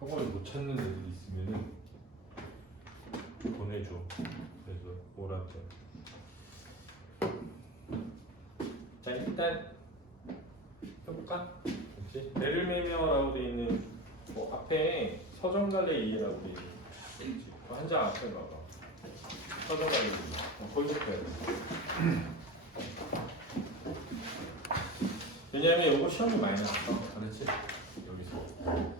학원을 못 찾는 애들이 있으면은 보내줘. 그래서 오라고. 자, 일단 해볼까? 그렇지? 베를메미어라고 돼 있는 앞에 서정갈레이라고 돼 있는 한 장 앞에 봐봐. 서정갈레이. 거기부터 해야 돼. 왜냐면 이거 시험이 많이 나왔어. 알았지? 여기서.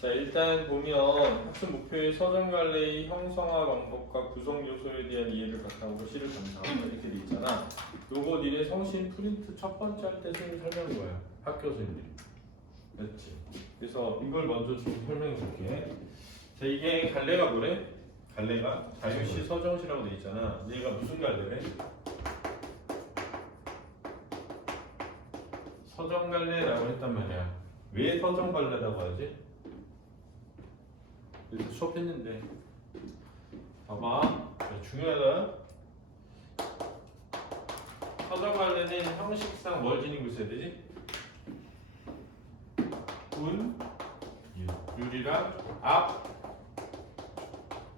자, 일단 보면 학습 목표의 서정갈래의 형성화 방법과 구성 요소에 대한 이해를 바탕으로 시를 감상한다 이렇게 돼 있잖아. 요거 니네 성신 프린트 첫 번째 할 때 설명한 거야. 학교 선생님들이. 그렇지? 그래서 이걸 먼저 좀 설명해 줄게. 자, 이게 갈래가 뭐래? 갈래가 자유시 서정시라고 돼 있잖아. 얘가 무슨 갈래래? 서정갈래라고 했단 말이야. 왜 서정갈래라고 하지? 그래서 수업했는데 봐봐. 중요하다. 서정갈래는 형식상 뭘 지니고 있어야 되지? 운, 유리랑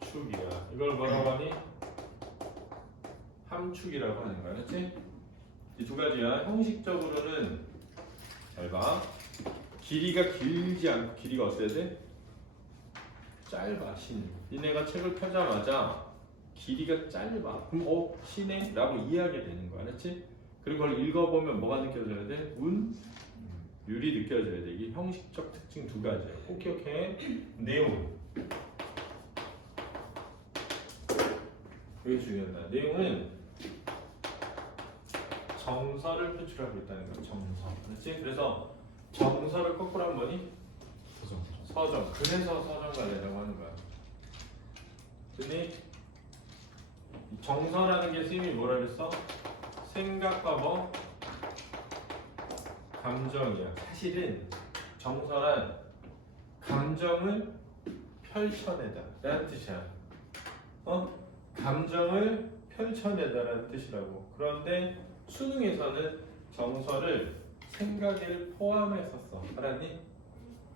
압축이야. 이걸 뭐라고 하니? 함축이라고 하는 거야. 그렇지? 이 두 가지야. 형식적으로는 잘 봐. 길이가 길지 않고 길이가 어때야 돼? 짧아. 신. 니네가 책을 펴자마자 길이가 짧아. 그럼 신해? 라고 이해하게 되는 거야. 알았지? 그리고 그걸 읽어보면 뭐가 느껴져야 돼? 운, 유리 느껴져야 돼. 이게 형식적 특징 두 가지야. 꼭 기억해. 내용. 그게 중요하다. 내용은 정서를 표출하고 있다는 거야. 정서. 그렇지? 그래서 정서를 거꾸로 한 번이 서정. 그래서 서정갈래라고 하는 거야. 근데 정서라는 게 쌤이 뭐라 그랬어? 생각과 뭐? 감정이야. 사실은 정서란 감정을 펼쳐내다 라는 뜻이야. 감정을 펼쳐내다라는 뜻이라고. 그런데 수능에서는 정서를 생각을 포함했었어. 알았니?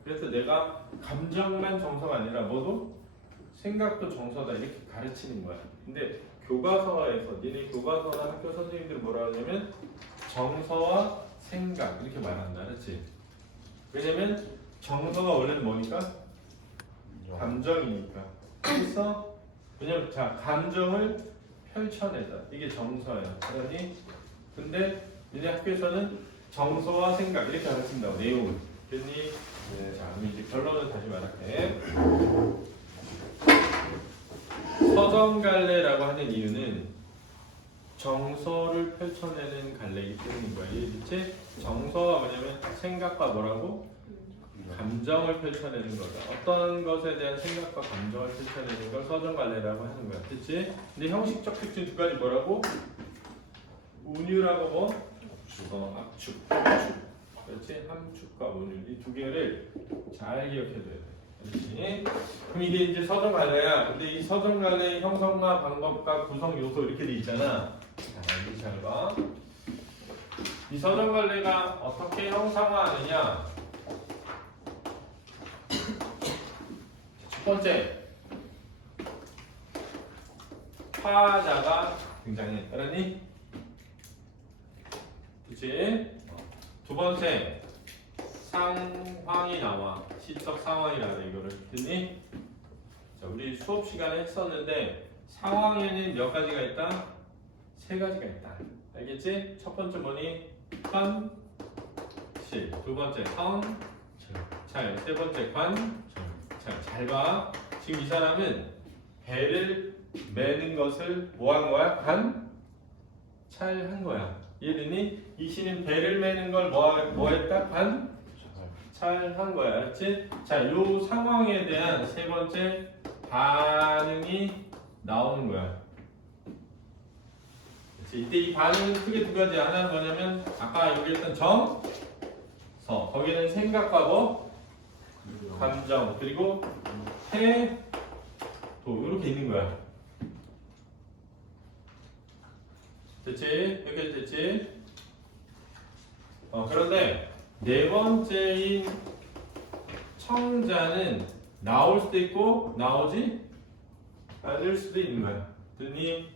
그래서 내가 감정만 정서가 아니라 뭐도? 생각도 정서다 이렇게 가르치는 거야. 근데 교과서에서 니네 교과서나 학교 선생님들이 뭐라 하냐면 정서와 생각 이렇게 말한다. 그렇지? 왜냐면 정서가 원래는 뭐니까? 감정이니까. 그래서 왜냐면 자 감정을 펼쳐내다 이게 정서야. 그러니 근데 니네 학교에서는 정서와 생각 이렇게 가르친다고. 내용. 됐니? 네, 자 그럼 이제 결론을 다시 말할게. 서정갈래라고 하는 이유는 정서를 펼쳐내는 갈래이기 때문인 거야. 이해됐지? 정서가 뭐냐면 생각과 뭐라고? 감정을 펼쳐내는 거다. 어떤 것에 대한 생각과 감정을 펼쳐내는 걸 서정갈래라고 하는 거야. 됐지? 근데 형식적 특징 두 가지 뭐라고? 운유라고 뭐? 압축. 그렇지? 함축과 운유. 이 두 개를 잘 기억해줘야 돼. 그렇지? 그럼 이게 이제 서정갈래야. 근데 이 서정갈래의 형성화 방법과 구성 요소 이렇게 돼 있잖아. 자, 여기 잘 봐. 이 서정갈래가 어떻게 형상화하느냐? 첫 번째, 화자가 등장해. 알았니? 그치? 두 번째, 상황이 나와. 시적 상황이라 그래, 이거를. 됐니? 자, 우리 수업 시간에 했었는데, 상황에는 몇 가지가 있다? 세 가지가 있다. 알겠지? 첫 번째 뭐니? 현, 실. 두 번째, 성, 찰. 세 번째, 관, 자, 잘 봐. 지금 이 사람은 배를 매는 것을 뭐 한 거야? 관찰한 거야. 이해됐니? 이 시는 배를 매는 걸 뭐 했다? 관찰한 거야. 알았지? 자, 요 상황에 대한 세 번째 반응이 나오는 거야. 그치? 이때 이 반응은 크게 두 가지. 하나는 뭐냐면 아까 여기 했던 정서. 거기는 생각과 뭐? 감정. 그리고 태도. 이렇게 있는 거야. 됐지? 여기까지 됐지? 그런데 네 번째인 청자는 나올 수도 있고 나오지 않을 수도 있는 거야. 됐니?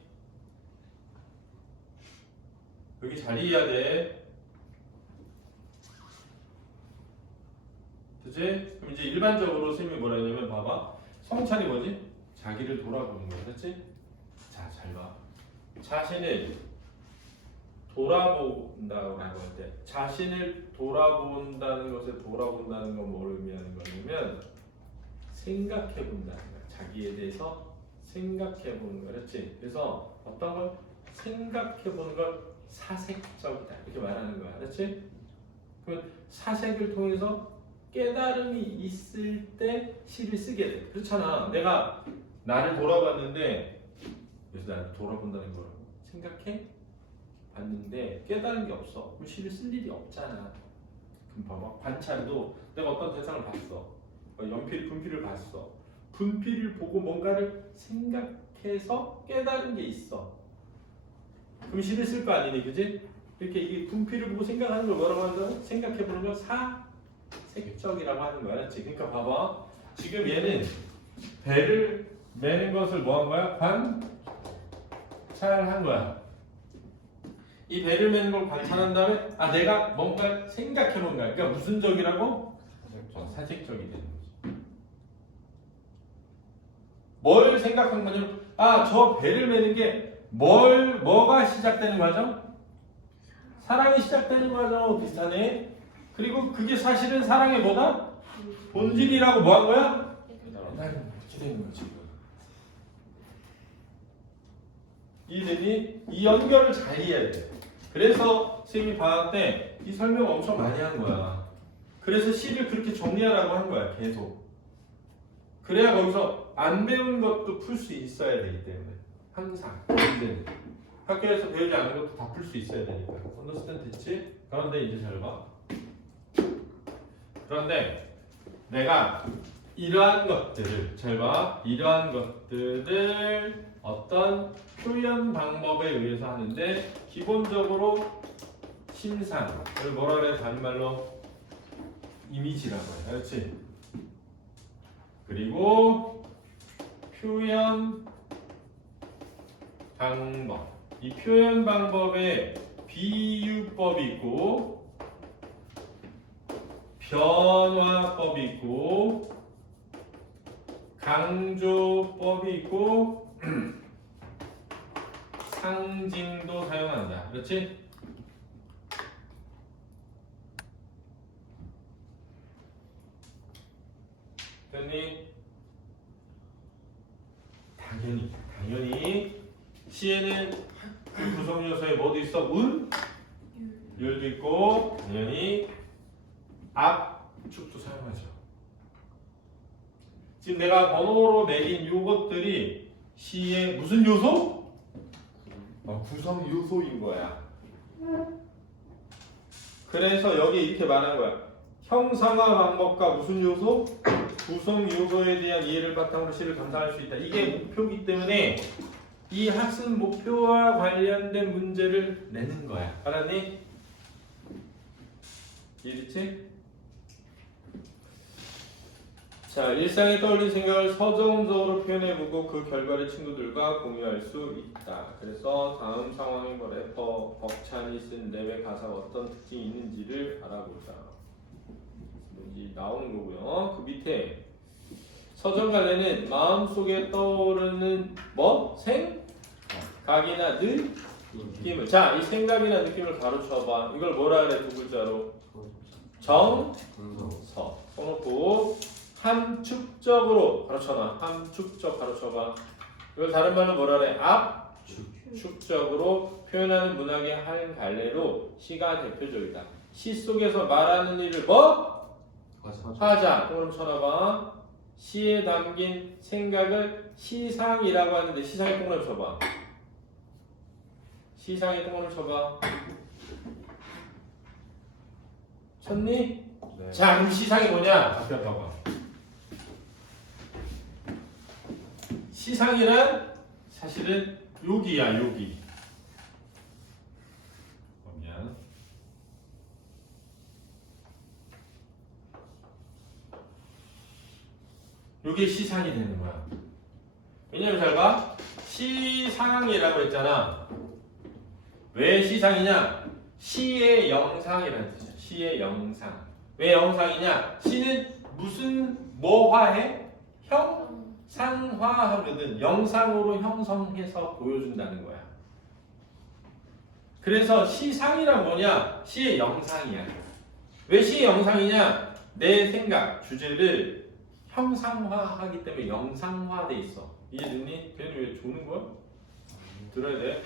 여기 잘 이해해야 돼. 그치? 그럼 이제 일반적으로 선생님이 뭐라 했냐면 봐봐. 성찬이 뭐지? 자기를 돌아보는 거야. 그렇지? 자, 잘 봐. 자신을 돌아본다고 할 때 자신을 돌아본다는 것에 돌아본다는 건 뭘 의미하는 거냐면 생각해 본다는 거야. 자기에 대해서 생각해 보는 거야. 그렇지? 그래서 어떤 걸 생각해 보는 걸 사색적이다. 이렇게 말하는 거야. 그렇지? 그러면 사색을 통해서 깨달음이 있을 때 시를 쓰게 돼. 그렇잖아. 내가 나를 돌아봤는데 그래서 나를 돌아본다는 걸 생각해 봤는데 깨달은 게 없어. 그럼 시를 쓸 일이 없잖아. 그럼 봐봐. 관찰도 내가 어떤 대상을 봤어. 연필, 분필을 봤어. 분필을 보고 뭔가를 생각해서 깨달은 게 있어. 그럼 시를 쓸 거 아니니, 그지? 이렇게 이게 분필을 보고 생각하는 걸 뭐라고 한다고? 생각해보는 걸 사색적이라고 하는 거야. 알았지? 그러니까 봐봐. 지금 얘는 배를 매는 것을 뭐 한 거야? 관찰한 거야. 이 배를 매는 걸 관찰한 다음에 내가 뭔가 생각해본 거야. 그러니까 무슨 적이라고? 사색적이 되는 거지. 뭘 생각한 거냐면 저 배를 매는 게 뭐가 시작되는 과정? 사랑이 시작되는 과정하고 비슷하네. 그리고 그게 사실은 사랑의 뭐다? 본질이라고 뭐 한 거야? 이렇게 되는 거지. 이해되니? 이 연결을 잘 이해해야 돼. 그래서 선생님이 방학 때 이 설명 엄청 많이 한 거야. 그래서 시를 그렇게 정리하라고 한 거야. 계속. 그래야 거기서 안 배운 것도 풀 수 있어야 되기 때문에 항상 언제든 학교에서 배우지 않은 것도 다 풀 수 있어야 되니까. 언더스탠드 됐지? 그런데 이제 잘 봐. 그런데 내가 이러한 것들을 잘 봐. 이러한 것들을 어떤 표현 방법에 의해서 하는데 기본적으로 심상을 뭐라 그래? 다른 말로 이미지라고 해. 그렇지? 그리고 표현 방법. 이 표현 방법에 비유법이 있고 변화법이 있고 강조법이 있고 상징도 사용한다. 그렇지? 됐니? 당연히 시에는 그 구성 요소에 뭐도 있어? 운? 율도 있고 당연히 압축도 사용하죠. 지금 내가 번호로 매긴 요것들이 시의 무슨 요소? 구성 요소인 거야. 그래서 여기 이렇게 말한 거야. 형상화 방법과 무슨 요소? 구성 요소에 대한 이해를 바탕으로 시를 감상할 수 있다. 이게 목표이기 때문에 이 학습 목표와 관련된 문제를 내는 거야. 알았니? 이해됐지? 자, 일상에 떠올린 생각을 서정적으로 표현해보고 그 결과를 친구들과 공유할 수 있다. 그래서 다음 상황에 뭐 래퍼 벅찬이 쓴 랩의 가사가 어떤 특징이 있는지를 알아보자. 여기 나오는 거고요. 그 밑에 서정 갈래는 마음속에 떠오르는 뭐? 생각이나 느낌을. 자, 이 생각이나 느낌을 가로쳐봐. 이걸 뭐라 그래? 두 글자로. 정서. 써놓고 함축적으로 가로쳐놔. 함축적 가로쳐봐. 이걸 다른 말로 뭐라 그래? 압축적으로 표현하는 문학의 한 갈래로 시가 대표적이다. 시 속에서 말하는 일을 뭐? 하자. 그럼 쳐놔봐. 시에 담긴 생각을 시상이라고 하는데 시상의 동그라미 쳐봐. 시상의 동그라미 쳐봐. 쳤니? 네. 자, 그럼 시상이 뭐냐? 앞에 봐봐. 시상이란 사실은 여기야, 여기. 미안. 이게 시상이 되는 거야. 왜냐면 잘 봐. 시상이라고 했잖아. 왜 시상이냐? 시의 영상이라는 뜻이야. 시의 영상. 왜 영상이냐? 시는 무슨 뭐화해? 형상화하거든. 영상으로 형성해서 보여준다는 거야. 그래서 시상이란 뭐냐? 시의 영상이야. 왜 시의 영상이냐? 내 생각, 주제를 형상화하기 때문에 영상화돼 있어. 이해됐니? 걔는 왜 조는 거야? 들어야 돼.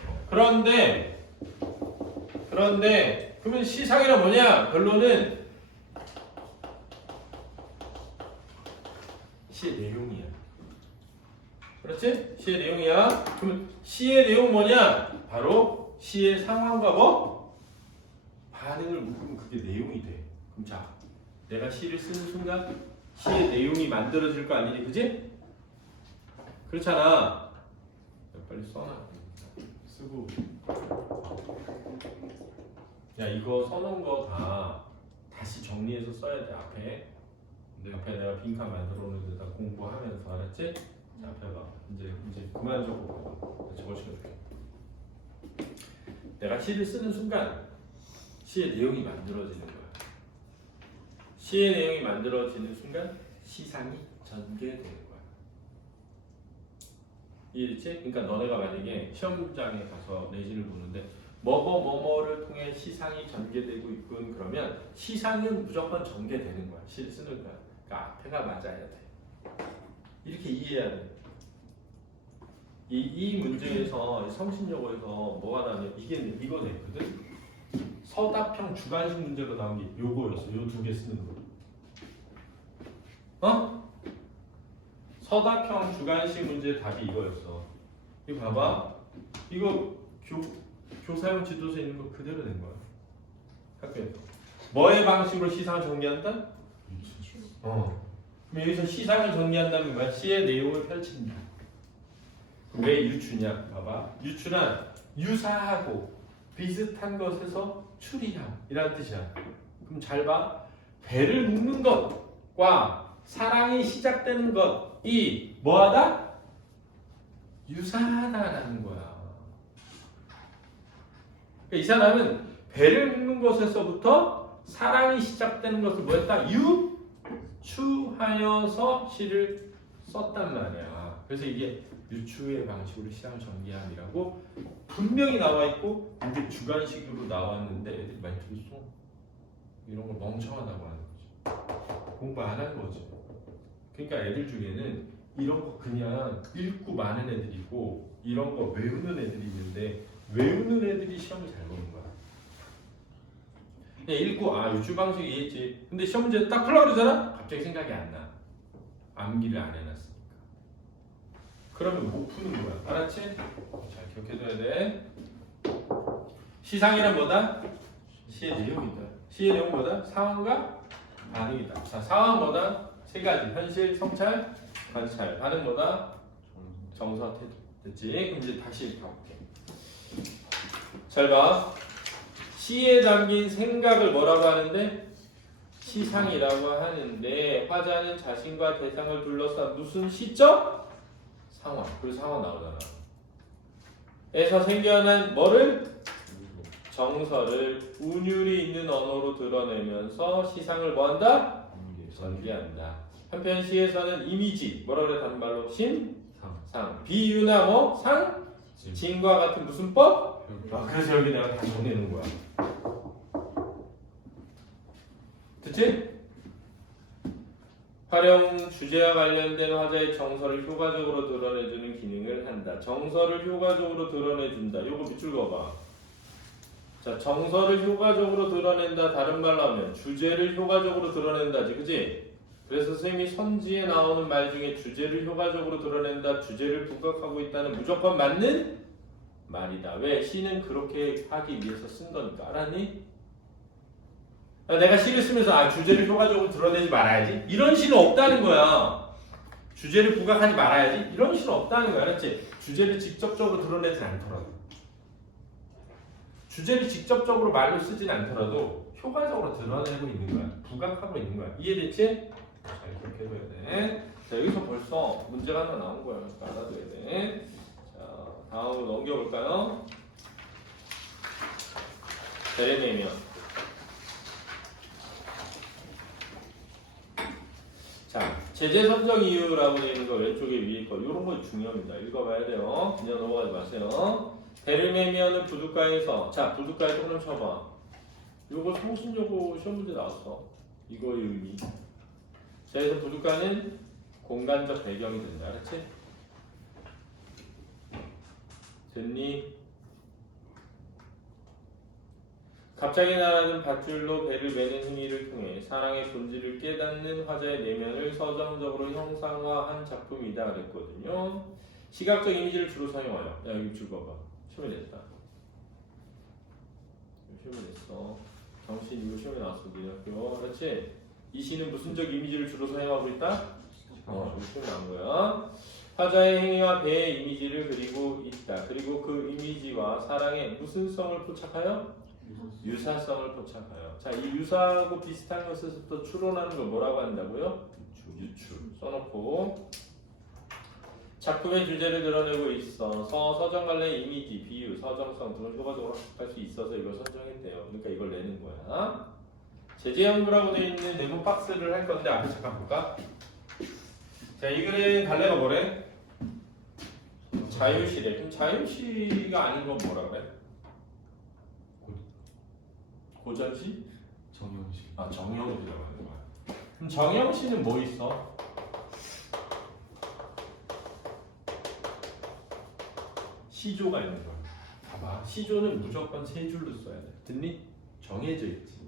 그런데 그러면 시상이란 뭐냐? 결론은 시의 내용이야. 그렇지? 시의 내용이야. 그러면 시의 내용 뭐냐? 바로 시의 상황과 뭐? 반응을 묶으면 그게 내용이 돼. 그럼 자, 내가 시를 쓰는 순간 시의 내용이 만들어질 거 아니니? 그지? 그렇잖아. 빨리 써놔. 쓰고. 야, 이거 써놓은 거 다 다시 정리해서 써야 돼. 앞에. 앞에 내가 빈칸 만들어 놓은 데다 공부하면서. 알았지? 자, 앞에 봐. 이제 그만 적어. 적어줄게. 내가 시를 쓰는 순간 시의 내용이 만들어지는 거야. 시의 내용이 만들어지는 순간 시상이 전개되는 거야. 이해됐지? 그러니까 너네가 만약에 시험장에 가서 내신을 보는데 뭐뭐를 통해 시상이 전개되고 있군 그러면 시상은 무조건 전개되는 거야. 시를 쓰는 거야. 그러니까 앞에가 맞아야 돼. 이렇게 이해해야 돼. 이 문제에서 성신여고에서 뭐가 나오냐 이거 됐거든. 서답형 주관식 문제로 나온 게 요거였어. 요 두 개 쓰는 거. 어? 서답형 주관식 문제 답이 이거였어. 이거 봐봐. 이거 교사용 지도서에 있는 거 그대로 된 거야. 학교에서. 뭐의 방식으로 시상을 정리한다? 그럼 여기서 시상을 정리한다는 거야. 시의 내용을 펼친다. 왜 유추냐? 봐봐. 유추는 유사하고 비슷한 것에서 추리함이라는 뜻이야. 그럼 잘 봐. 배를 묶는 것과 사랑이 시작되는 것이 뭐하다? 유사하다라는 거야. 그러니까 이 사람은 배를 묶는 것에서부터 사랑이 시작되는 것을 뭐했다? 유추하여서 시를 썼단 말이야. 그래서 이게 유추의 방식으로 시상을 전개함이라고 분명히 나와 있고 이게 주관식으로 나왔는데 애들이 많이 들었어. 이런 걸 멍청하다고 하는 거지. 공부 안 한 거지. 그러니까 애들 중에는 이런 거 그냥 읽고 마는 애들이 있고 이런 거 외우는 애들이 있는데 외우는 애들이 시험을 잘 보는 거야. 그냥 읽고 유추 방식 이해했지. 근데 시험 문제 딱 풀려고 그러잖아? 갑자기 생각이 안 나. 암기를 안 해놨으니까. 그러면 못 푸는 거야. 알았지? 잘 기억해둬야 돼. 시상이란 뭐다? 시의 내용이다. 시의 내용은 뭐다? 상황과 반응이다. 자, 상황 뭐다? 세 가지. 현실, 성찰, 관찰. 반응 뭐다? 정서, 태도. 됐지? 그럼 이제 다시 가볼게. 잘 봐. 시에 담긴 생각을 뭐라고 하는데? 시상이라고 하는데 화자는 자신과 대상을 둘러싼 무슨 시점? 상황. 그래서 상황 나오잖아. 에서 생겨난 뭐를? 정서를 운율이 있는 언어로 드러내면서 시상을 뭐한다? 전개한다. 한편 시에서는 이미지 뭐라 그래 다른 말로 상 비유나 뭐 상 진과 같은 무슨 법? 그래서 여기 내가 다 정리해놓은 거야. 됐지? 활용 주제와 관련된 화자의 정서를 효과적으로 드러내주는 기능을 한다. 정서를 효과적으로 드러내준다. 요거 밑줄 그어봐. 자, 정서를 효과적으로 드러낸다. 다른 말로 하면 주제를 효과적으로 드러낸다지, 그지? 그래서 선생님이 선지에 나오는 말 중에 주제를 효과적으로 드러낸다, 주제를 부각하고 있다는 무조건 맞는 말이다. 왜? 시는 그렇게 하기 위해서 쓴 거니까. 알았니? 내가 시를 쓰면서 주제를 효과적으로 드러내지 말아야지. 이런 시는 없다는 거야. 주제를 부각하지 말아야지. 이런 시는 없다는 거야. 알았지? 주제를 직접적으로 드러내진 않더라도. 주제를 직접적으로 말로 쓰진 않더라도 효과적으로 드러내고 있는 거야. 부각하고 있는 거야. 이해됐지? 잘 기억해둬야 돼. 자, 여기서 벌써 문제가 하나 나온 거야. 그러니까 알아둬야 돼. 자, 다음으로 넘겨볼까요? 베르메미언. 자, 제재 선정 이유라고 되어 있는 거 왼쪽에 위에 거 이런 거 중요합니다. 읽어봐야 돼요. 그냥 넘어가지 마세요. 베르메미언은 부둣가에서 자 부둣가에 손을 쳐봐. 이거 성신여고 시험 문제 나왔어. 이거의 의미. 자, 그래서 부둣가는 공간적 배경이 된다. 알았지? 됐니? 갑자기 날아든 밧줄로 배를 매는 행위를 통해 사랑의 본질을 깨닫는 화자의 내면을 서정적으로 형상화한 작품이다 그랬거든요. 시각적 이미지를 주로 사용하여. 야, 여기 줄 봐봐. 시험에 냈다. 시험에 냈어. 정신 이거 시험에 나왔어. 니네 학교. 그렇지? 이 시는 무슨적 이미지를 주로 사용하고 있다? 이거 시험에 나온 거야. 화자의 행위와 배의 이미지를 그리고 있다. 그리고 그 이미지와 사랑의 무슨 성을 포착하여? 유사성을 포착하여. 자, 이 유사하고 비슷한 것에서부터 추론하는 걸 뭐라고 한다고요? 유출. 써놓고 작품의 주제를 드러내고 있어. 서정관례 이미지, 비유, 서정성 등을 효과적으로 할 수 있어서 이걸 선정했대요. 그러니까 이걸 내는 거야. 제재 연구라고 되어 있는 네모 박스를 할 건데 앞에 잠깐 볼까? 자, 이 그림 갈래가 뭐래? 자유시래. 그럼 자유시가 아닌 건 뭐라 그래? 고전시? 정영시. 아, 정영시라고 하는 거야. 그럼 정영시는 뭐 있어? 시조가 있는 거야. 봐봐. 시조는 무조건 세 줄로 써야 돼. 듣니? 정해져 있지.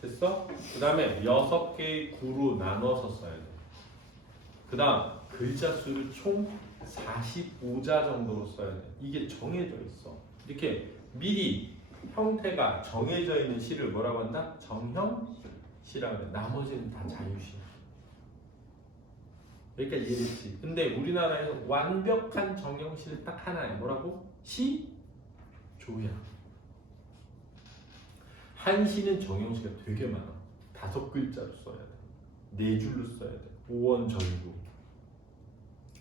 됐어? 그 다음에 6개의 구로 나눠서 써야 돼. 그 다음 글자 수를 총 45자 정도로 써야 돼. 이게 정해져 있어. 이렇게 미리 형태가 정해져 있는 시를 뭐라고 한다? 정형시라고 해. 나머지는 다 자유시야. 여기까지 이해됐지? 근데 우리나라에서 완벽한 정형시는 딱 하나야. 뭐라고? 시조야. 한시는 정형시가 되게 많아. 5글자로 써야 돼. 4줄로 써야 돼. 오원절구.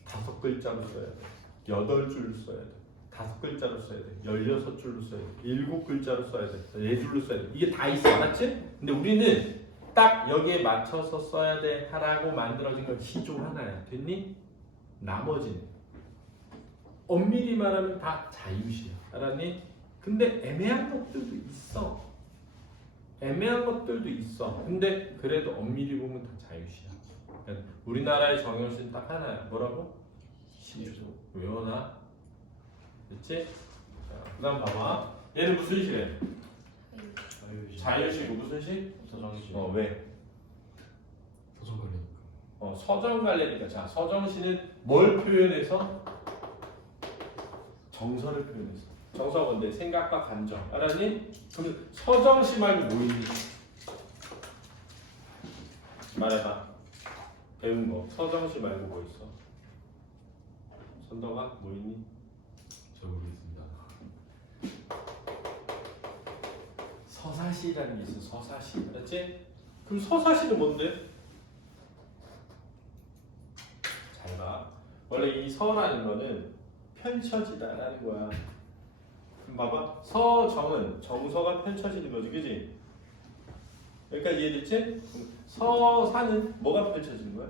5글자로 써야 돼. 8줄로 써야 돼. 5글자로 써야 돼. 16줄로 써야 돼. 7글자로 써야 돼. 4줄로 써야 돼. 이게 다 있어. 맞지? 근데 우리는 딱 여기에 맞춰서 써야 돼 하라고 만들어진 건 시조 하나야. 됐니? 나머지는 엄밀히 말하면 다 자유시야. 알았니? 근데 애매한 것들도 있어. 애매한 것들도 있어. 근데 그래도 엄밀히 보면 다 자유시야. 그러니까 우리나라의 정형시는 딱 하나야. 뭐라고? 시조. 외워놔. 됐지? 자, 그 다음 봐봐. 얘는 무슨 시래? 자유시고 무슨 시? 서정시. 왜? 서정관례니까. 서정관례니까. 자, 서정시는 뭘 표현해서? 정서를 표현해서. 정서가 뭔데? 생각과 감정. 알았니? 그럼 서정시 말고 뭐 있니? 말해봐. 배운 거. 서정시 말고 뭐 있어? 선덕아 뭐 있니? 잘 모르겠습니다. 서사시라는 게 있어. 서사시. 알았지? 그럼 서사시는 뭔데? 잘 봐. 원래 이 서라는 거는 펼쳐지다라는 거야. 그럼 봐봐. 서정은 정서가 펼쳐지는 거지. 그지? 여기까지 이해됐지? 서사는 뭐가 펼쳐지는 거야?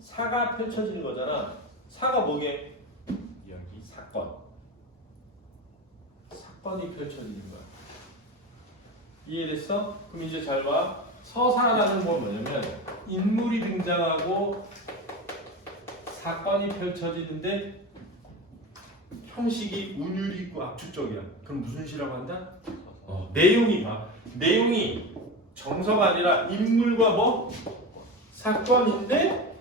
사가 펼쳐지는 거잖아. 사가 뭐게? 이야기. 사건. 사건이 펼쳐지는 거야. 이해됐어? 그럼 이제 잘 봐. 서사라는 건 뭐냐면 인물이 등장하고 사건이 펼쳐지는데 형식이 운율이 있고 압축적이야. 그럼 무슨 시라고 한다? 내용이 봐. 내용이 정서가 아니라 인물과 뭐? 사건인데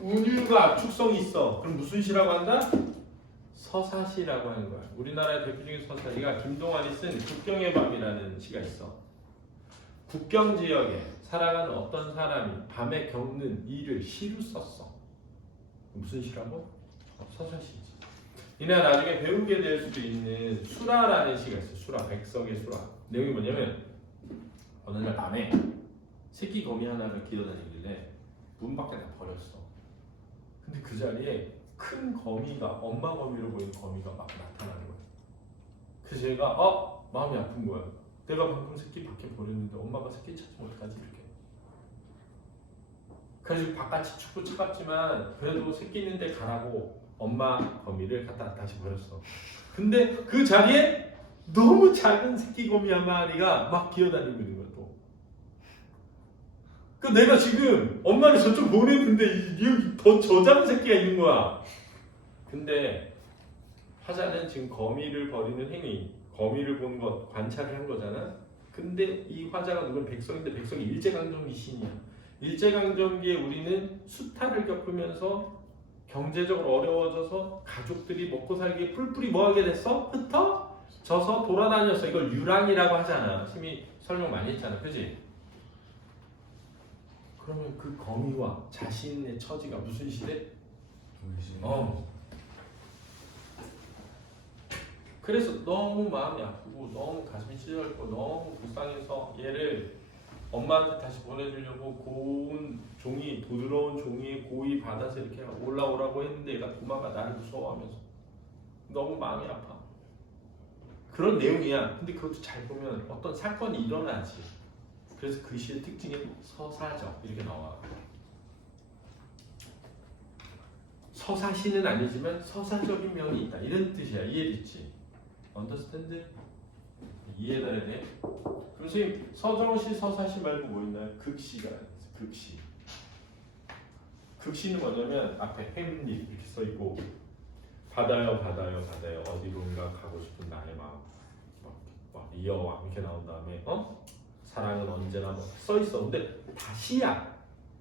운율과 압축성이 있어. 그럼 무슨 시라고 한다? 서사시라고 하는 거야. 우리나라의 대표적인 서사시가 김동완이 쓴 국경의 밤이라는 시가 있어. 국경 지역에 살아가는 어떤 사람이 밤에 겪는 일을 시로 썼어. 무슨 시라고? 서사시지. 이나 나중에 배우게 될 수도 있는 수라라는 시가 있어. 수라, 백석의 수라. 내용이 뭐냐면 어느 날 밤에 새끼 거미 하나를 기어다니길래 문 밖에 다 버렸어. 근데 그 자리에 큰 거미가 엄마 거미로 보이는 거미가 막 나타나는 거야. 그래서 얘가 마음이 아픈 거야. 내가 방금 새끼 밖에 버렸는데 엄마가 새끼 찾으면 어떡하지 이렇게. 그래서 바깥이 춥고 차갑지만 그래도 새끼 있는데 가라고 엄마 거미를 갖다 다시 버렸어. 근데 그 자리에 너무 작은 새끼 거미 한 마리가 막 기어다니고 있는 거야 또. 그 내가 지금 엄마를 저쪽 보냈는데 여기 더 저 작은 새끼가 있는 거야. 근데 화자는 지금 거미를 버리는 행위, 거미를 보는 것, 관찰을 한 거잖아. 근데 이 화자가 누군 백성인데 백성이 일제강점기 신이야. 일제강점기에 우리는 수탈을 겪으면서 경제적으로 어려워져서 가족들이 먹고 살기에 뿔뿔이 뭐하게 됐어? 흩어져서 돌아다녔어. 이걸 유랑이라고 하잖아. 심히 설명 많이 했잖아. 그지? 그러면 그 거미와 자신의 처지가 무슨 시대? 동시. 그래서 너무 마음이 아프고 너무 가슴이 찢어졌고 너무 불쌍해서 얘를 엄마한테 다시 보내주려고 고운 종이, 부드러운 종이에 고이 받아서 이렇게 올라오라고 했는데 얘가 도마가 나를 무서워하면서 너무 마음이 아파. 그런 내용이야. 근데 그것도 잘 보면 어떤 사건이 일어나지. 그래서 그 시의 특징이 서사적 이렇게 나와. 서사시는 아니지만 서사적인 면이 있다. 이런 뜻이야. 이해됐지? understand? 이해가 돼? 그럼 선생님 서정시, 서사시 말고 뭐 있나요? 극시가 있어요. 극시. 극시는 뭐냐면 앞에 햄릿 이렇게 써 있고 바다요 바다요 바다요 어디론가 가고 싶은 나의 마음 막 이어와 이렇게 나온 다음에 사랑은 언제나 뭐 써 있어. 근데 다 시야.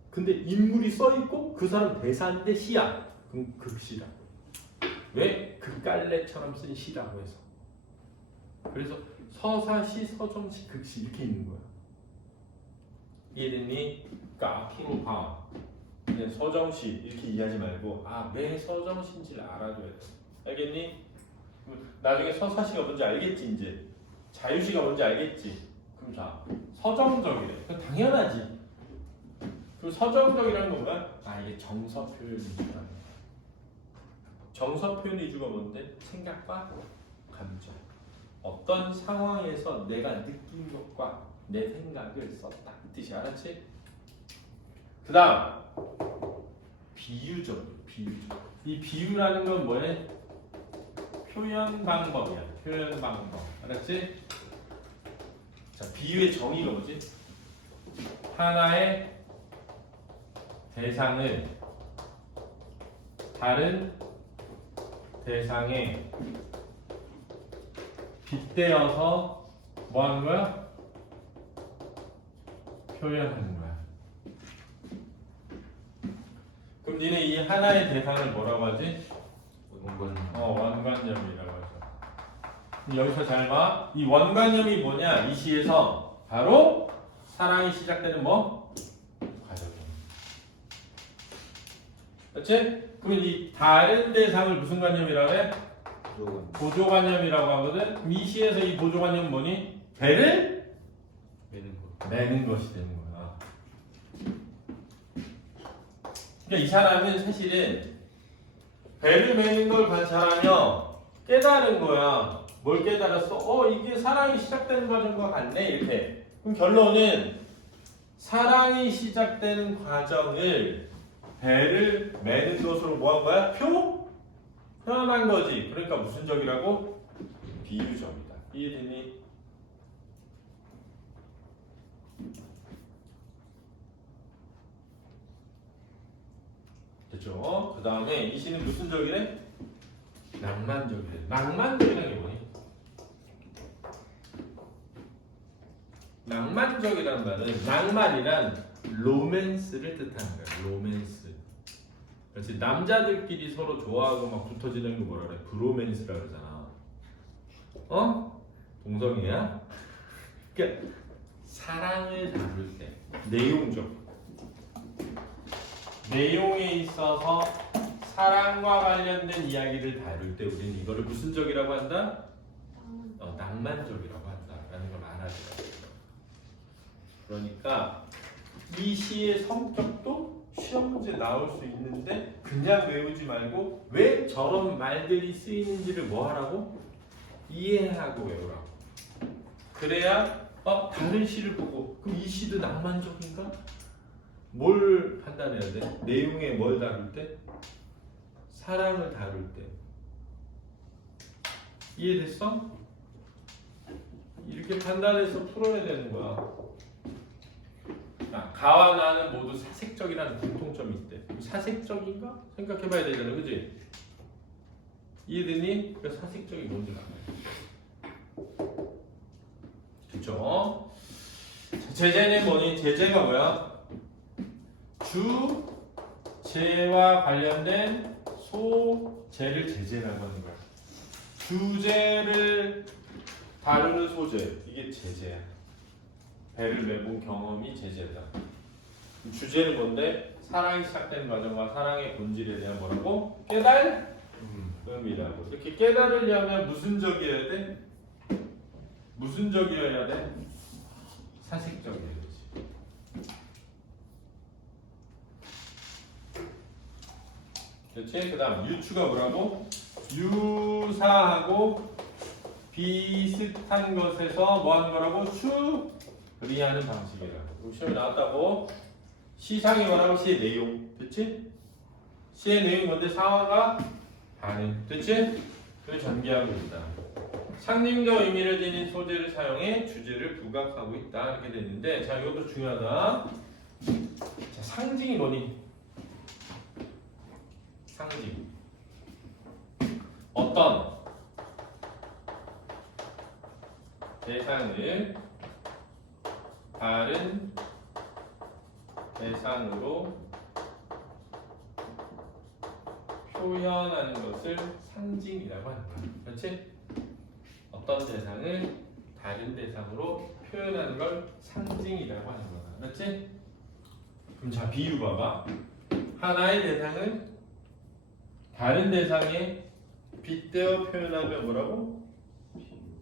근데 인물이 써 있고 그 사람 대사인데 시야. 그럼 극시라고. 왜? 극갈래처럼 쓴 시라고 해서. 그래서 서사시, 서정시, 극시 이렇게 있는 거야. 이해됐니? 그러니까 앞으로 봐. 그냥 서정시 이렇게 이해하지 말고 왜 서정시인지를 알아줘야 돼. 알겠니? 나중에 서사시가 뭔지 알겠지 이제. 자유시가 뭔지 알겠지. 그럼 자 서정적이래. 그건 당연하지. 그 서정적이라는 건 뭐야? 이게 정서 표현 위주라는 거야. 정서 표현 위주가 뭔데? 생각과 감정. 어떤 상황에서 내가 느낀 것과 내 생각을 썼다. 이 뜻이 알았지? 그 다음 비유적. 이 비유라는 건 뭐야? 표현 방법이야. 표현 방법. 알았지? 자, 비유의 정의가 뭐지? 하나의 대상을 다른 대상에 빗대어서 뭐 하는 거야? 표현하는 거야. 그럼 니네 이 하나의 대상을 뭐라고 하지? 원관념이라고 하죠. 여기서 잘 봐. 이 원관념이 뭐냐? 이 시에서 바로 사랑이 시작되는 뭐? 과정이야. 그렇지? 그러면 이 다른 대상을 무슨 관념이라고 해? 보조관념이라고 하거든. 그럼 이 시에서 이 보조관념은 뭐니? 배를 매는 것이 되는 거야. 그러니까 이 사람은 사실은 배를 매는 걸 관찰하며 깨달은 거야. 뭘 깨달았어? 이게 사랑이 시작되는 과정과 같네 이렇게. 그럼 결론은 사랑이 시작되는 과정을 배를 매는 것으로 뭐 한 거야? 표현한 거지. 그러니까 무슨 적이라고? 비유적이다. 이해되니? 됐죠? 그 다음에 이 시는 무슨 적이래? 낭만적이래. 낭만적이라는 게 뭐니? 낭만적이라는 말은 낭만이란 로맨스를 뜻하는 거야. 로맨스. 그렇지. 남자들끼리 서로 좋아하고 막 붙어지는 거 뭐라 그래? 브로맨스라고 그러잖아. 동성이야? 그러니까 사랑을 다룰 때 내용적 내용에 있어서 사랑과 관련된 이야기를 다룰 때 우리는 이거를 무슨 적이라고 한다? 낭만적이라고 한다라는 걸 알아줘야 돼요. 그러니까 이 시의 성격도 시험 문제 나올 수 있는데 그냥 외우지 말고 왜 저런 말들이 쓰이는지를 뭐 하라고? 이해하고 외우라고. 그래야 다른 시를 보고 그럼 이 시도 낭만적인가? 뭘 판단해야 돼? 내용에 뭘 다룰 때? 사랑을 다룰 때. 이해됐어? 이렇게 판단해서 풀어야 되는 거야. 가와 나는 모두 사색적이라는 공통점이 있대. 사색적인가? 생각해봐야 되잖아, 그지? 이해되니? 그 사색적이 뭔지 알아요. 그쵸? 제재는 뭐니? 제재가 뭐야? 주제와 관련된 소재를 제재라고 하는 거야. 주제를 다루는 소재, 이게 제재야. 배를 매본 경험이 제재다. 주제는 뭔데? 사랑이 시작되는 과정과 사랑의 본질에 대한 뭐라고? 깨달음이라고. 이렇게 깨달으려면 무슨 적이어야 돼? 무슨 적이어야 돼? 사색적이어야 되지. 그렇지? 그 다음 유추가 뭐라고? 유사하고 비슷한 것에서 뭐 하는 거라고? 추리하는 방식이라고. 시험에 나왔다고. 시상이 뭐라고? 시의 내용. 됐지? 시의 내용이 뭔데? 상황과 반응. 됐지? 그걸 전개하고 있다. 상징적 의미를 지닌 소재를 사용해 주제를 부각하고 있다. 이렇게 됐는데, 자, 이것도 중요하다. 자, 상징이 뭐니? 상징. 어떤 대상을 다른 대상으로 표현하는 것을 상징이라고 하는 거야. 그렇지? 어떤 대상을 다른 대상으로 표현하는 걸 상징이라고 하는 거야. 그렇지? 그럼 자, 비유 봐봐. 하나의 대상을 다른 대상에 빗대어 표현하면 뭐라고?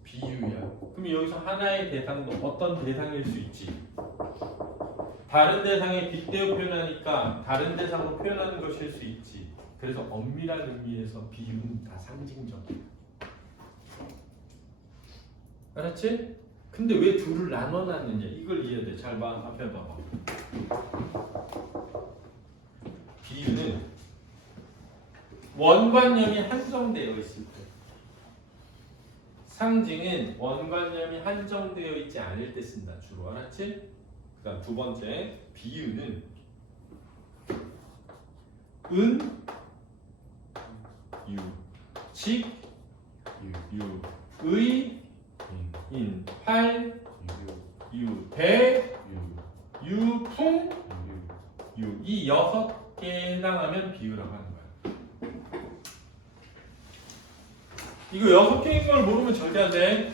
비유야. 그럼 여기서 하나의 대상도 어떤 대상일 수 있지? 다른 대상에 빗대어 표현하니까 다른 대상으로 표현하는 것일 수 있지. 그래서 엄밀한 의미에서 비유는 다 상징적이야. 알았지? 근데 왜 둘을 나눠놨느냐? 이걸 이해해야 돼. 잘 봐. 앞에 봐봐. 비유는 원관념이 한정되어 있을 때, 상징은 원관념이 한정되어 있지 않을 때 쓴다. 주로. 알았지? 그 다음 두 번째, 비유는 은, 유, 직, 유, 의, 인, 활, 유, 대, 유, 풍, 유. 이 6개에 해당하면 비유라고 하는 거야. 이거 6개인 걸 모르면 절대 안 돼.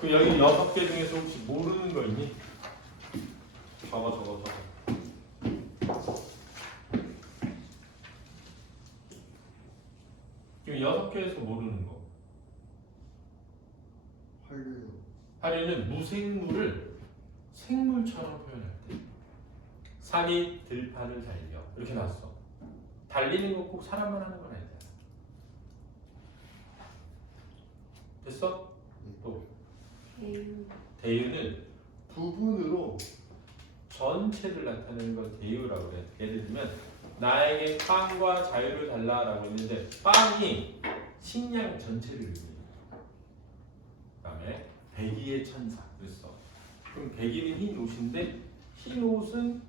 그 여기 6개 중에서 혹시 모르는 거 있니? 적어. 지금 6개에서 모르는 거. 하류는 무생물을 생물처럼 표현할 때. 산이 들판을 달려. 이렇게 나왔어. 달리는 거 꼭 사람만 하는 건 아니잖아. 됐어? 또. 대유는 부분으로 전체를 나타내는 걸 대유라고 그래. 예를 들면 나에게 빵과 자유를 달라라고 했는데 빵이 식량 전체를 의미해. 그다음에 백의의 천사 그랬어. 그럼 백의는 흰 옷인데 흰 옷은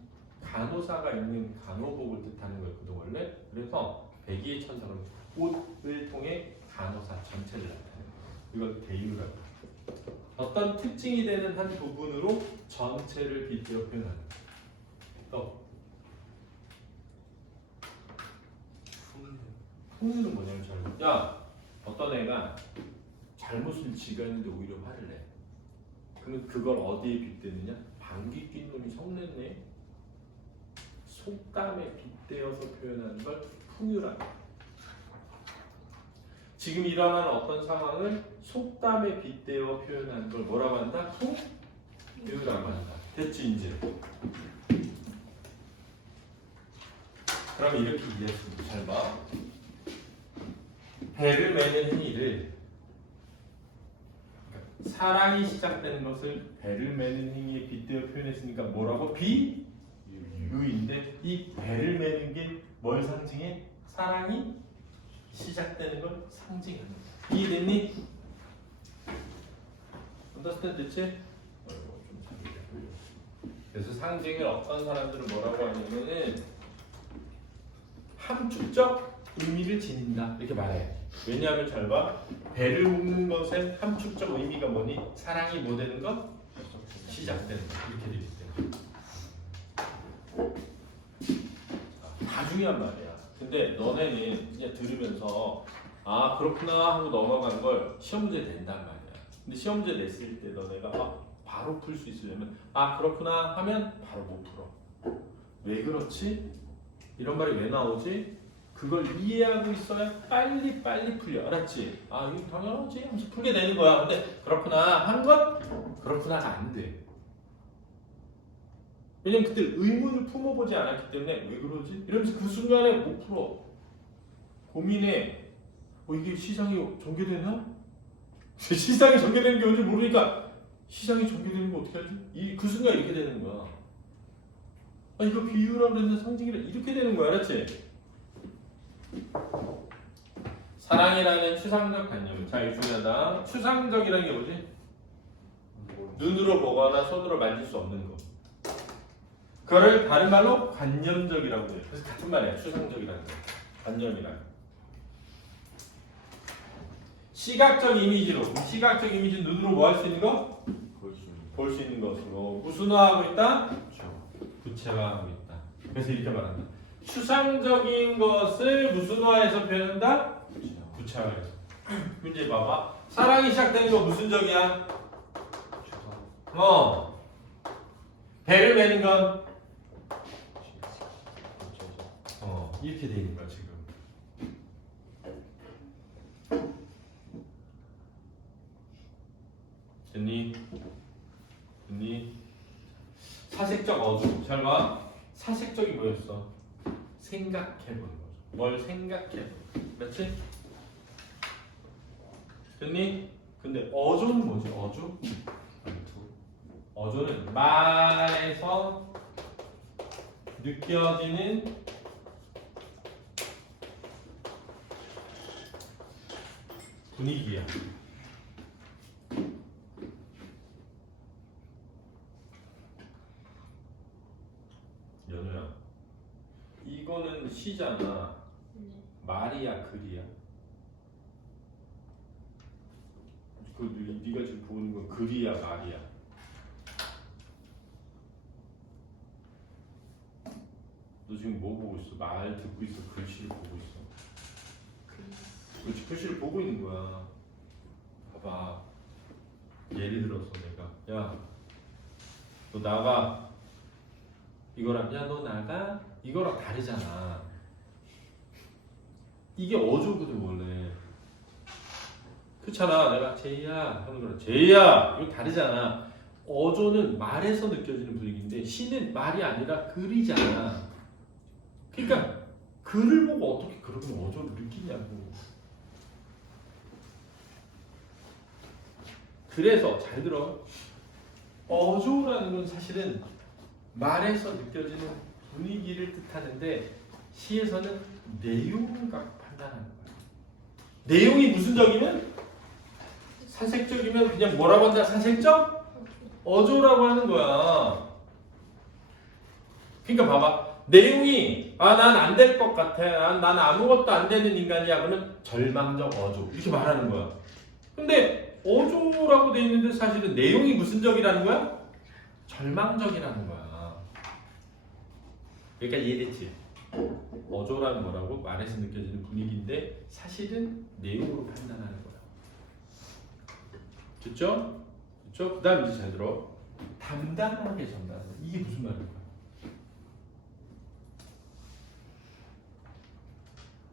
간호사가 입는 간호복을 뜻하는 거였거든 원래. 그래서 백의의 천사는 옷을 통해 간호사 전체를 나타내는 거야. 이걸 대유라고 해. 어떤 특징이 되는 한 부분으로 전체를 빗대어 표현하는 거야. 또 풍류는 뭐냐면 잘못. 야, 어떤 애가 잘못을 지가 했는데 오히려 화를 내. 그럼 그걸 어디에 빗대느냐? 방귀 낀 놈이 성냈네. 속담에 빗대어서 표현하는 걸 풍유라고. 지금 일어나는 어떤 상황을 속담에 빗대어 표현하는 걸 뭐라고 한다? 풍유라고 한다. 됐지 이제. 그럼 이렇게 이해했습니다. 잘 봐. 배를 매는 행위를 사랑이 시작되는 것을 배를 매는 행위에 빗대어 표현했으니까 뭐라고? 비유인데 이 배를 매는 게 뭘 상징해? 사랑이 시작되는 걸 상징하는 거야. 이해됐니? 언더스탠드 됐지? 그래서 상징을 어떤 사람들은 뭐라고 하냐면은 함축적 의미를 지닌다 이렇게 말해. 왜냐하면 잘 봐. 배를 묶는 것에 함축적 의미가 뭐니? 사랑이 뭐 되는 것? 시작되는 것. 이렇게 되기 때문에 다 중요한 말이야. 근데 너네는 그냥 들으면서 아 그렇구나 하고 넘어간 걸 시험 문제 낸단 말이야. 근데 시험 문제 냈을 때 너네가 바로 풀 수 있으려면 아 그렇구나 하면 바로 못 풀어. 왜 그렇지? 이런 말이 왜 나오지? 그걸 이해하고 있어야 빨리 풀려. 알았지? 아 이거 당연하지 하면서 풀게 되는 거야. 근데 그렇구나 하는 건 그렇구나가 안 돼. 왜냐면 그때 의문을 품어보지 않았기 때문에 왜 그러지? 이러면서 그 순간에 못 풀어. 고민해. 이게 시장이 전개되나? 시장이 전개되는 게 뭔지 모르니까 시장이 전개되는 거 어떻게 하지? 그 순간 이렇게 되는 거야. 이거 비유라고 그랬는데 상징이라 이렇게 되는 거야. 알았지? 사랑이라는 추상적 관념. 자, 이거 중요하다. 추상적이라는 게 뭐지? 눈으로 보거나 손으로 만질 수 없는 거. 그거를 다른 말로 관념적이라고 해요. 그래서 같은 말이야. 추상적이라는 거. 관념이라는 거. 시각적 이미지로. 시각적 이미지 눈으로 뭐 할 수 있는 거? 볼 수 있는 것으로. 무슨화하고 있다? 구체화하고 있다. 그래서 이렇게 말한다. 추상적인 것을 무슨화해서 표현한다? 구체화해서. 문제 봐봐. 사랑이 시작되는 거 무슨 적이야? 배를 매는 건 이렇게 돼 있는 거야 지금. 됐니? 사색적 어조. 잘 봐. 사색적이 뭐였어? 생각해보는 거죠. 뭘 생각해보는 거. 맞지? 됐니? 근데 어조는 뭐지? 어조? 어조는 말에서 느껴지는 분위기야. 연우야, 이거는 시잖아. 말이야, 글이야? 네가 지금 보는 건 글이야, 말이야? 너 지금 뭐 보고 있어? 말 듣고 있어? 글씨를 보고 있어? 그렇지, 글씨를 보고 있는 거야. 봐봐. 예를 들어서 내가 야, 너 나가. 이거랑 야, 너 나가. 이거랑 다르잖아. 이게 어조거든 원래. 그렇잖아. 내가 제이야 하는 거랑 제이야 이거 다르잖아. 어조는 말에서 느껴지는 분위기인데 시는 말이 아니라 글이잖아. 그러니까 글을 보고 어떻게 그런 어조를 느끼냐고. 그래서 잘 들어. 어조라는 건 사실은 말에서 느껴지는 분위기를 뜻하는데 시에서는 내용을 판단하는 거야. 내용이 무슨 적이면? 사색적이면 그냥 뭐라고 한다? 사색적? 어조라고 하는 거야. 그러니까 봐봐. 내용이 난 안 될 것 같아. 난 아무것도 안 되는 인간이야. 그러면 절망적 어조. 이렇게 말하는 거야. 근데 어조라고 돼 있는데 사실은 내용이 무슨 적이라는 거야? 절망적이라는 거야. 그러니까 이해됐지? 어조란 뭐라고? 말에서 느껴지는 분위기인데 사실은 내용으로 판단하는 거야. 됐죠? 됐죠? 그 다음 이제 잘 들어. 담담하게 전달하는 거야. 이게 무슨 말인 거야?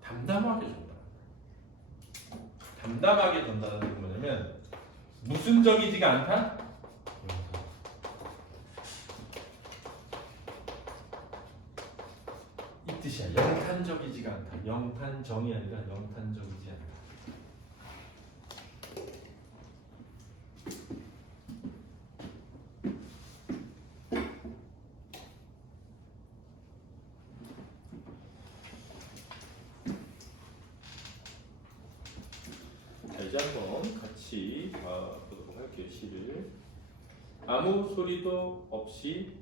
담담하게 전달하는 거야. 담담하게 전달하는 게 뭐냐면 무슨 적이지가 않다? 뜻이야. 영탄적이지가 않다. 영탄정이 아니라 영탄적이지 않다. 자, 이제 한번 같이 보도록 할게요. 시를. 아무 소리도 없이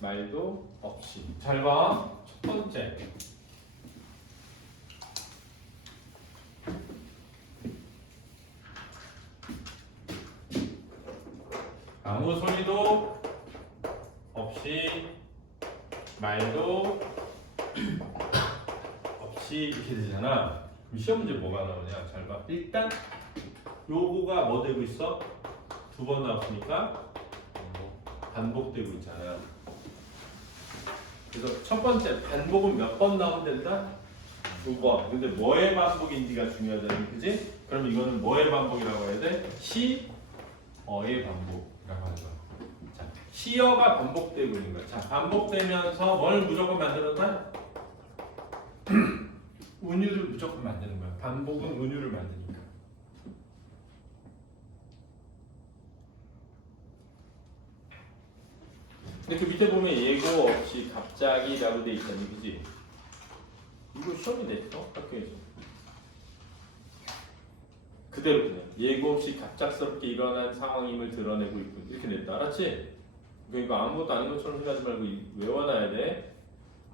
말도 없이. 잘 봐. 첫 번째. 아무 소리도 없이 말도 없이 이렇게 되잖아. 그럼 시험 문제 뭐가 나오냐? 잘 봐. 일단 요거가 뭐 되고 있어? 두 번 나왔으니까 반복되고 있잖아. 그래서 첫 번째 반복은 몇 번 나오면 된다? 두 번. 근데 뭐의 반복인지가 중요하잖아, 그지? 그럼 이거는 뭐의 반복이라고 해야 돼? 시어의 반복이라고 하는 거야. 자, 시어가 반복되고 있는 거야. 자, 반복되면서 뭘 무조건 만들었다? 은유를 무조건 만드는 거야. 반복은 은유를 만드니까. 근데 그 밑에 보면 예고 없이 갑자기라고 돼 있잖니, 그지? 이거 시험이 냈어? 학교에서. 그대로 그냥 예고 없이 갑작스럽게 일어난 상황임을 드러내고 있군. 이렇게 냈다. 알았지? 이거 아무것도 아닌 것처럼 생각하지 말고 외워놔야 돼.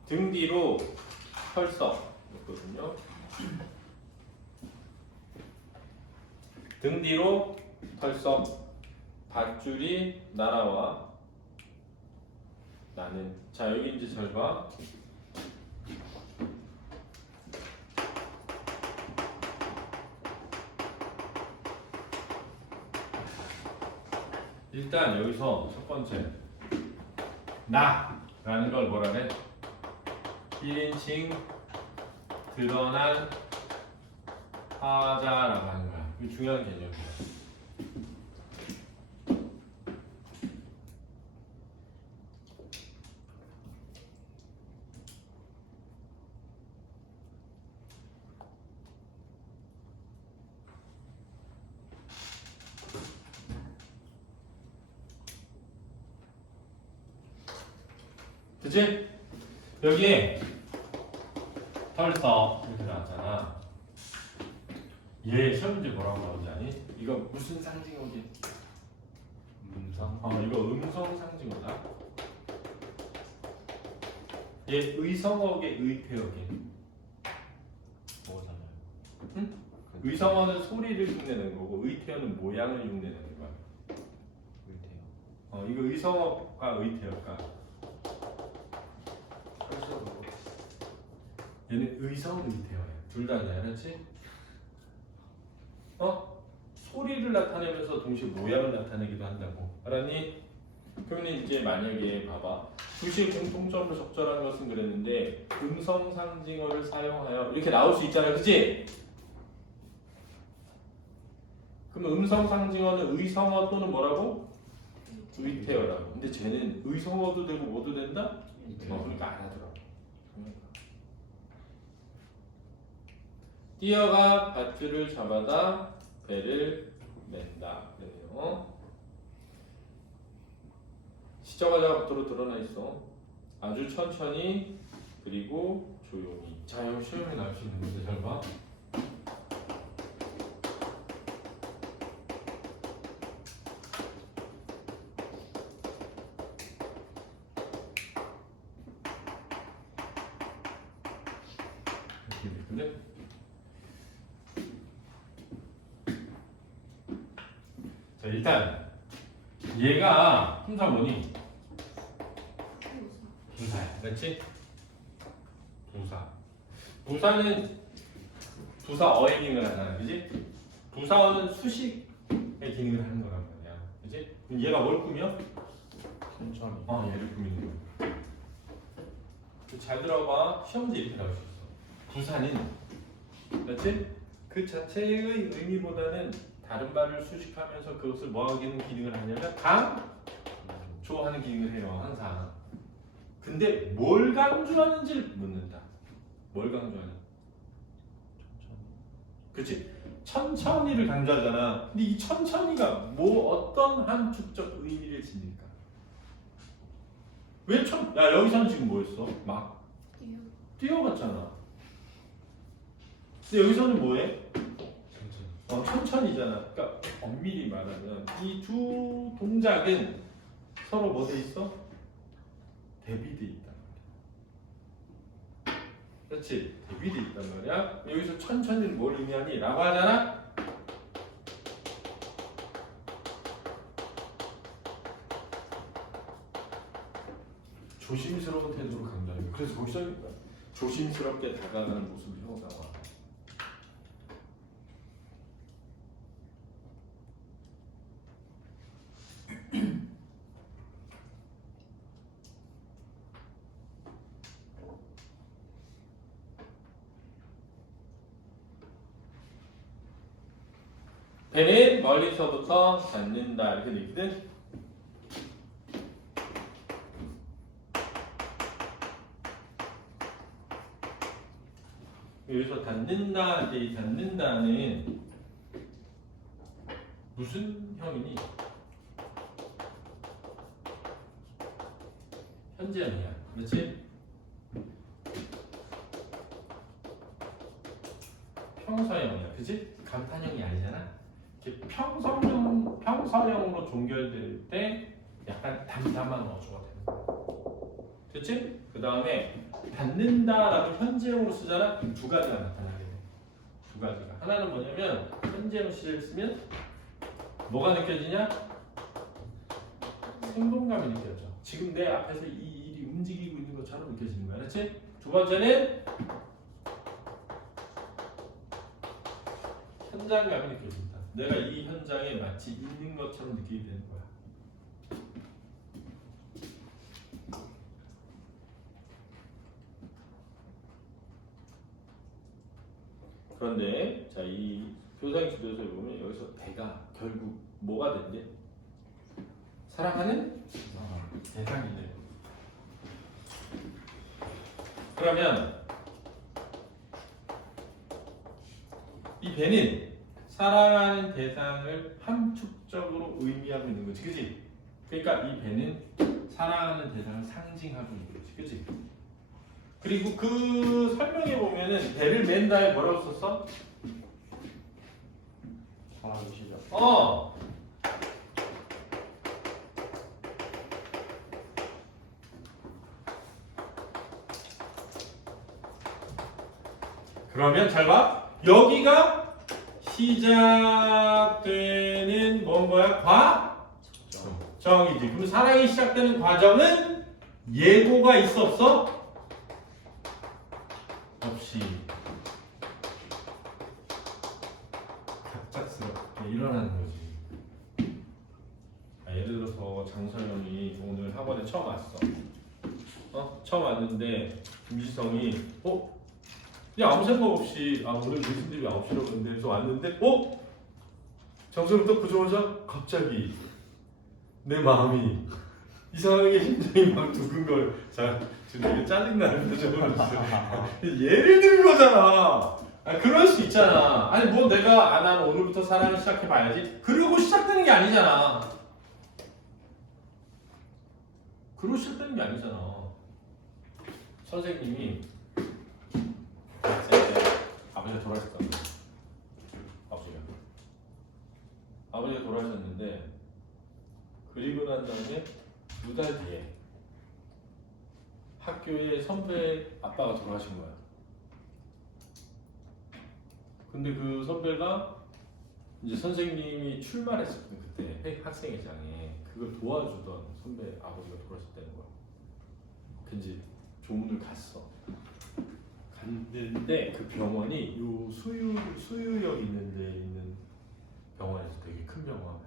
등 뒤로 털썩 있거든요. 등 뒤로 털썩 밧줄이 날아와 나는. 자, 여기 이제 잘 봐. 일단 여기서 첫 번째 나라는 걸 뭐라 해? 1인칭 드러난 하자라고 하는 거야. 이거 중요한 개념이야. 그치? 여기에 털썩 이렇게 나왔잖아. 얘 시험 문제 뭐라고 나오지 않니? 이거 무슨 상징어지? 음성. 이거 음성 상징어다. 얘 의성어계 의태어계. 뭐가 달라요? 응? 의성어는 소리를 흉내내는 거고 의태어는 모양을 흉내내는 거야. 의태요. 이거 의성어가 의태어가. 얘는 의성 의태어야. 둘 다냐, 알았지? 소리를 나타내면서 동시에 모양을 나타내기도 한다고. 알았니? 그러면 이제 만약에 봐봐. 두시의 공통점을 적절한 것은 그랬는데 음성 상징어를 사용하여 이렇게 나올 수 있잖아, 그치? 그럼 음성 상징어는 의성어 또는 뭐라고? 의태어라고. 근데 쟤는 의성어도 되고 뭐도 된다? 그러니까 알아들어. 뛰어가 밧줄을 잡아다 배를 낸다. 그래요. 시저가 밖으로 드러나 있어. 아주 천천히 그리고 조용히. 자, 여기 시험에 나올 수 있는 건데 잘 봐. 근데 자, 일단 얘가 품사 뭐니? 부사야, 그렇지? 부사. 부사는 부사어의 기능을 하잖아, 그지? 부사어는 수식의 기능을 하는 거란 말이야, 그지? 그럼 얘가 뭘 꾸며? 천천히. 얘를 꾸미는 거야. 잘 들어봐. 시험 문제 이렇게 나올 수 있어. 부사는, 그렇지? 그 자체의 의미보다는 다른 말을 수식하면서 그것을 뭐하는 기능을 하냐면 강조하는 기능을 해요, 항상. 근데 뭘 강조하는지를 묻는다. 뭘 강조하냐? 천천히. 그치? 천천히를 강조하잖아. 근데 이 천천히가 어떤 함축적 의미를 지닐까? 야, 여기서는 지금 뭐였어? 막 뛰어갔잖아. 근데 여기서는 뭐해? 천천히. 천천히잖아. 그러니까 엄밀히 말하면 이 두 동작은 서로 뭐 돼 있어? 대비돼 있단 말이야. 그렇지? 대비돼 있단 말이야. 여기서 천천히는 뭘 의미하니? 라고 하잖아. 조심스러운 태도로 강조하는 거야. 그래서 거기서 조심스럽게 다가가는 모습을 형상화. 배는 멀리서부터 닿는다 이렇게 되거든. 여기서 닿는다, 이제 이 닿는다는 무슨 형이니? 현재형이야, 그렇지? 평서형이야, 그렇지? 감탄형이 아니잖아. 이렇게 평서형으로 종결될 때 약간 담담한 어조가 되는 거야. 그렇지? 그 다음에 닿는다라고 현재형으로 쓰잖아. 그럼 두 가지가 나타나게 돼. 두 가지가. 하나는 뭐냐면 현재형 시제를 쓰면 뭐가 느껴지냐? 생동감이 느껴져. 지금 내 앞에서 이 일이 움직이고 있는 것처럼 느껴지는 거야. 그렇지? 두 번째는 현장감이 느껴진다. 내가 이 현장에 마치 있는 것처럼 느끼게 되는 거야. 그런데 자, 이 교사형 지도서에 보면 여기서 대가 결국 뭐가 된대? 사랑하는 대상이래. 그러면 이 배는 사랑하는 대상을 함축적으로 의미하고 있는 거지, 그지? 그러니까 이 배는 사랑하는 대상을 상징하고 있는 거지, 그지? 그리고 그 설명에 보면은 배를 맨다에 뭐라고 썼어? 사랑의 시작. 그러면 잘 봐. 여기가 시작되는 뭔 거야? 과정이지. 그럼 사랑이 시작되는 과정은 예고가 있어 없어? 없이 갑작스럽게 일어나는 거지. 예를 들어서 장서영이 오늘 학원에 처음 왔어. 처음 왔는데 김지성이 그냥 아무 생각 없이 오늘 교수님이 9시라고 했는데 그래서 왔는데 장서영부터 보자마자 갑자기 내 마음이 이상하게 심장이 막 두근 걸 지금 되게 짜증나는 표정으로 예를 든 거잖아. 그럴 수 있잖아. 아니 뭐 내가 난 오늘부터 사랑을 시작해 봐야지. 그러고 시작되는 게 아니잖아. 그러고 시작되는 게 아니잖아. 선생님이 아버지가 돌아가셨거든요. 아버지가 돌아가셨는데 그리고 난 다음에 2달 뒤에 학교에 선배 아빠가 돌아가신 거야. 근데 그 선배가 이제 선생님이 출마했었거든. 그때 학생회장에 그걸 도와주던 선배 아버지가 돌아가셨다는 거야. 이제 조문을 갔어. 갔는데 그 병원이 요 수유역 있는 데 있는 병원에서 되게 큰 병원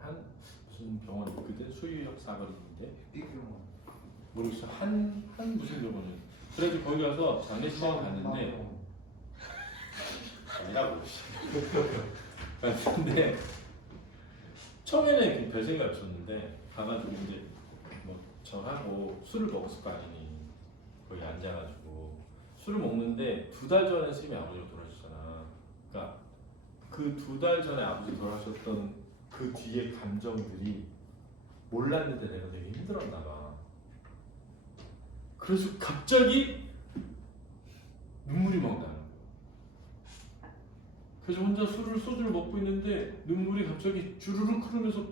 무슨 병원 있거든. 수유역 사거리인데 모르겠어. 한 무슨 병원이야. 그래도 거기 가서 장례식장 갔는데 아니라고. 갔는데 처음에는 별 생각 없었는데 가가지고 이제 뭐 저하고 술을 먹었을 거 아니니. 거기 앉아가지고 술을 먹는데 2달 전에 선생님이 아버지가 돌아가셨잖아. 그러니까 그 2달 전에 아버지 돌아가셨던 그 뒤에 감정들이 몰랐는데 내가 되게 힘들었나 봐. 그래서 갑자기 눈물이 막 나는 거야. 그래서 혼자 소주를 먹고 있는데 눈물이 갑자기 주르륵 흐르면서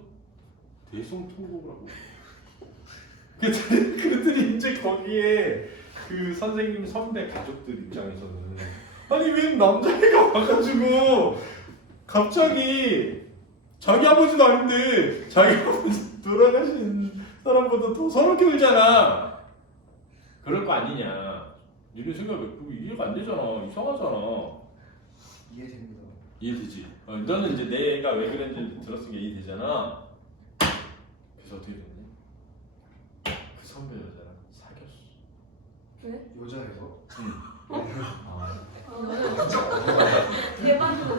대성통곡을 하고. 그랬더니 이제 거기에 그 선생님 선배 가족들 입장에서는 아니 왜 남자애가 와가지고 갑자기 자기 아버지도 아닌데 자기 아버지 돌아가신 사람보다 더 서럽게 울잖아. 그럴 거 아니냐. 니네 생각에 그게 이해가 안 되잖아. 이상하잖아. 이해됩니다. 이해되지? 너는 이제 내가 왜 그랬는지 들었으니까 이해되잖아. 그래서 어떻게 됐니? 그 선배 여자랑 사귀었어. 왜? 여자에서? 응. 대박이다.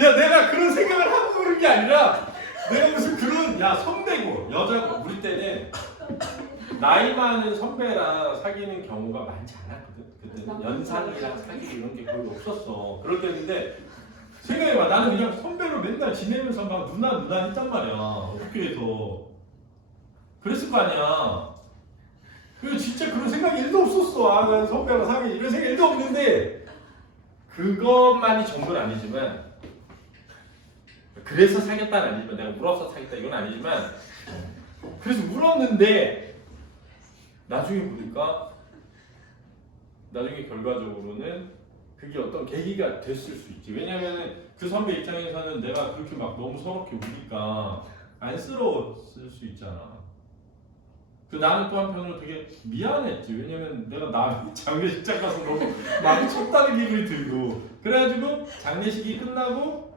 야, 내가 그런 생각을 하고 그런 게 아니라 내가 무슨 그런 야 선배고 여자고 우리 때는 나이 많은 선배랑 사귀는 경우가 많지 않았거든. 그때는 연상이랑 사귀고 이런 게 거의 없었어. 그럴 때인데 생각해봐. 나는 그냥 선배로 맨날 지내면서 막 누나 했단 말이야. 학교에서 그랬을 거 아니야. 그리고 진짜 그런 생각이 1도 없었어. 아, 난 선배랑 사귀 이런 생각 1도 없는데 그것만이 전부는 아니지만 그래서 사귀었다는 아니지만 내가 울어서 사귀었다 이건 아니지만 그래서 울었는데 나중에 보니까 나중에 결과적으로는 그게 어떤 계기가 됐을 수 있지. 왜냐면은 그 선배 입장에서는 내가 그렇게 막 너무 서럽게 우니까 안쓰러웠을 수 있잖아. 그 나는 또 한편으로 되게 미안했지. 왜냐면 내가 장례식장 가서 너무 많이 쳤다는 기분이 들고 그래가지고 장례식이 끝나고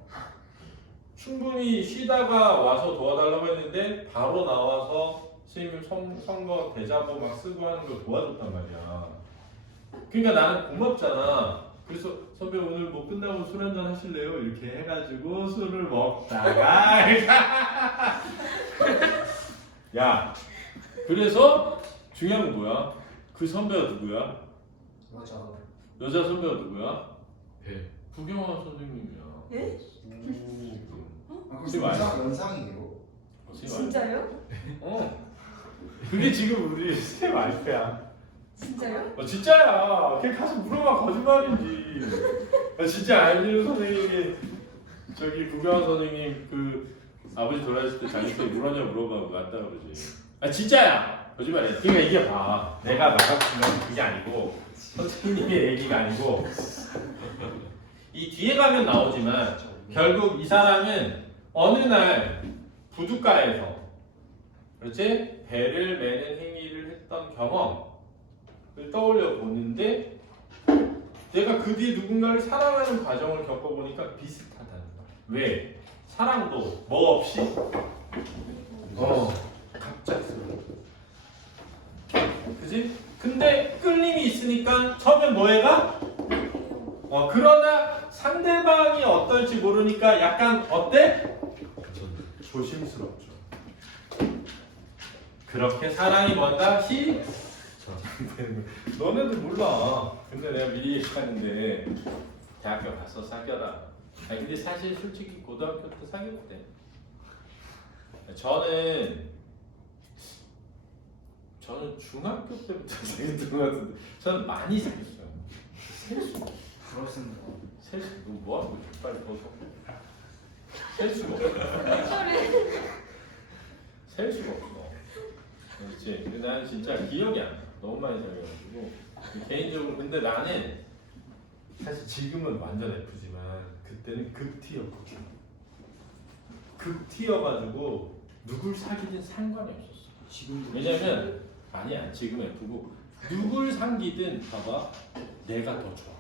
충분히 쉬다가 와서 도와달라고 했는데 바로 나와서 스님 선거 대자보 막 쓰고 하는 걸 도와줬단 말이야. 그러니까 나는 고맙잖아. 그래서 선배 오늘 뭐 끝나고 술 한잔 하실래요? 이렇게 해가지고 술을 먹다가 야 그래서 중요한 건 뭐야? 그 선배가 누구야? 여자 선배가 누구야? 구경환 선생님이야. 예? 지금 알지? 연상이에요? 진짜요? 그게 지금 우리 쌤 와이프야. 진짜요? 진짜야. 걔 가서 물어봐. 거짓말이지. 진짜 알지는 선생님이 저기 구경환 선생님 그 아버지 돌아가실 때 자기 때 울었냐 물어봐. 맞다 그러지. 진짜야. 거짓말이야. 그러니까 이게 봐. 내가 말하는 건 그게 아니고 선생님의 얘기가 아니고 이 뒤에 가면 나오지만 결국 이 사람은 어느 날 부둣가에서 그렇지? 배를 매는 행위를 했던 경험을 떠올려 보는데 내가 그 뒤에 누군가를 사랑하는 과정을 겪어보니까 비슷하다는 거야. 왜? 사랑도 뭐 없이 갑작스러워. 그지? 근데 끌림이 있으니까 처음엔 뭐해가? 그러나 상대방이 어떨지 모르니까 약간 어때? 조심스럽죠. 그렇게 사랑이 뭔가 너네들 몰라. 근데 내가 미리 얘기하는데 대학교 가서 사귀어라. 근데 사실 솔직히 고등학교 때 사귀었대. 저는 중학교 때부터 사귀었던 것 같은데 저는 많이 사귀었어요. 그렇습니다. 셀 수, 너 뭐하고 있어? 빨리 벗어. 셀 수가 없어. 셀 수가 없어. 그렇지. 근데 나는 진짜 기억이 안 나. 너무 많이 사귀어가지고. 개인적으로 근데 나는 사실 지금은 완전 F지만 그때는 극T였거든. 극T여가지고 누굴 사귀든 상관이 없었어. 지금도 왜냐면 아니야. 지금 F고 누굴 상기든 봐봐. 내가 더 좋아.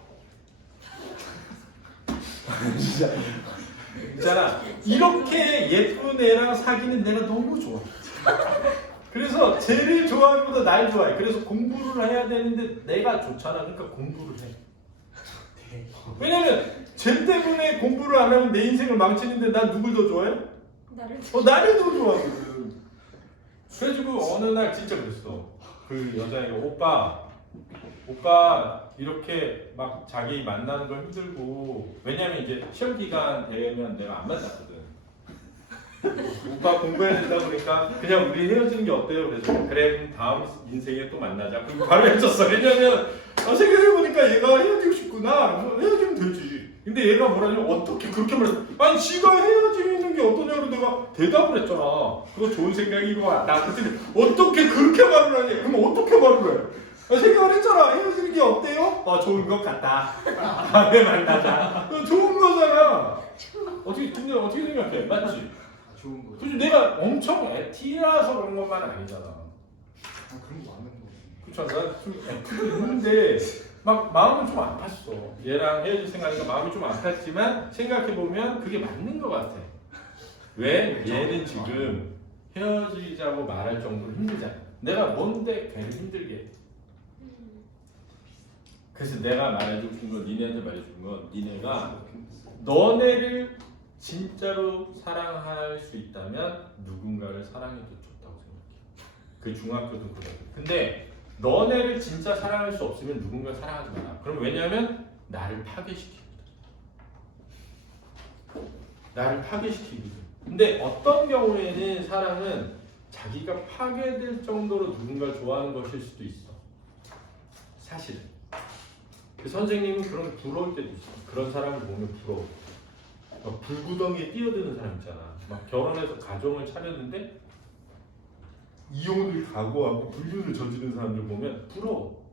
진짜 있잖아. 이렇게 예쁜 애랑 사귀는 내가 너무 좋아. 그래서 쟤를 좋아하기보다 날 좋아해. 그래서 공부를 해야 되는데 내가 좋잖아. 그러니까 공부를 해. 왜냐면 쟤 때문에 공부를 안 하면 내 인생을 망치는데 난 누굴 더 좋아해? 나를 더 좋아하거든. 그래가지고 어느 날 진짜 그랬어. 그 여자애가 오빠 오빠 이렇게 막 자기 만나는 거 힘들고 왜냐면 이제 시험 기간 되면 내가 안 만났거든. 오빠 공부해야 된다 보니까 그냥 우리 헤어지는 게 어때요? 그래서 그래 그럼 다음 인생에 또 만나자. 그리고 바로 헤어졌어. 왜냐면 생각해보니까 얘가 헤어지고 싶구나. 그래서 헤어지면 되지. 근데 얘가 뭐라냐 어떻게 그렇게 말했어. 아니 지가 헤어지는 게 어떠냐고 내가 대답을 했잖아. 그거 좋은 생각인 것 같다. 그랬더니 어떻게 그렇게 말을 하냐. 그럼 어떻게 말을 해? 생각을 했잖아. 헤어지는 게 어때요? 좋은 것 같다. 다음에 만나자. 좋은 거잖아. 근데 어떻게 생각해? 맞지? 좋은 거. 그치 내가 엄청 애티라서 그런 것만 아니잖아. 그런 거 많은 거. 그쵸? 나좀 애티도 있는데 막 마음은 좀 아팠어. 얘랑 헤어질 생각이니까 마음이 좀 아팠지만 생각해보면 그게 맞는 것 같아. 왜? 얘는 지금 헤어지자고 말할 정도로 힘들잖아. 내가 뭔데 걔를 힘들게 해. 그래서 내가 말해주고 싶은 건 니네한테 말해주는 건 니네가 너네를 진짜로 사랑할 수 있다면 누군가를 사랑해도 좋다고 생각해. 그 중학교도 그래. 근데 너네를 진짜 사랑할 수 없으면 누군가 사랑하지 마라. 그럼 왜냐면 나를 파괴시키거든. 나를 파괴시키거든. 근데 어떤 경우에는 사랑은 자기가 파괴될 정도로 누군가를 좋아하는 것일 수도 있어. 사실은. 그 선생님은 그런 게 부러울 때도 있어. 그런 사람을 보면 부러워. 막 불구덩이에 뛰어드는 사람 있잖아. 막 결혼해서 가정을 차렸는데 이혼을 각오하고 불륜을 저지른 사람들 보면 부러워.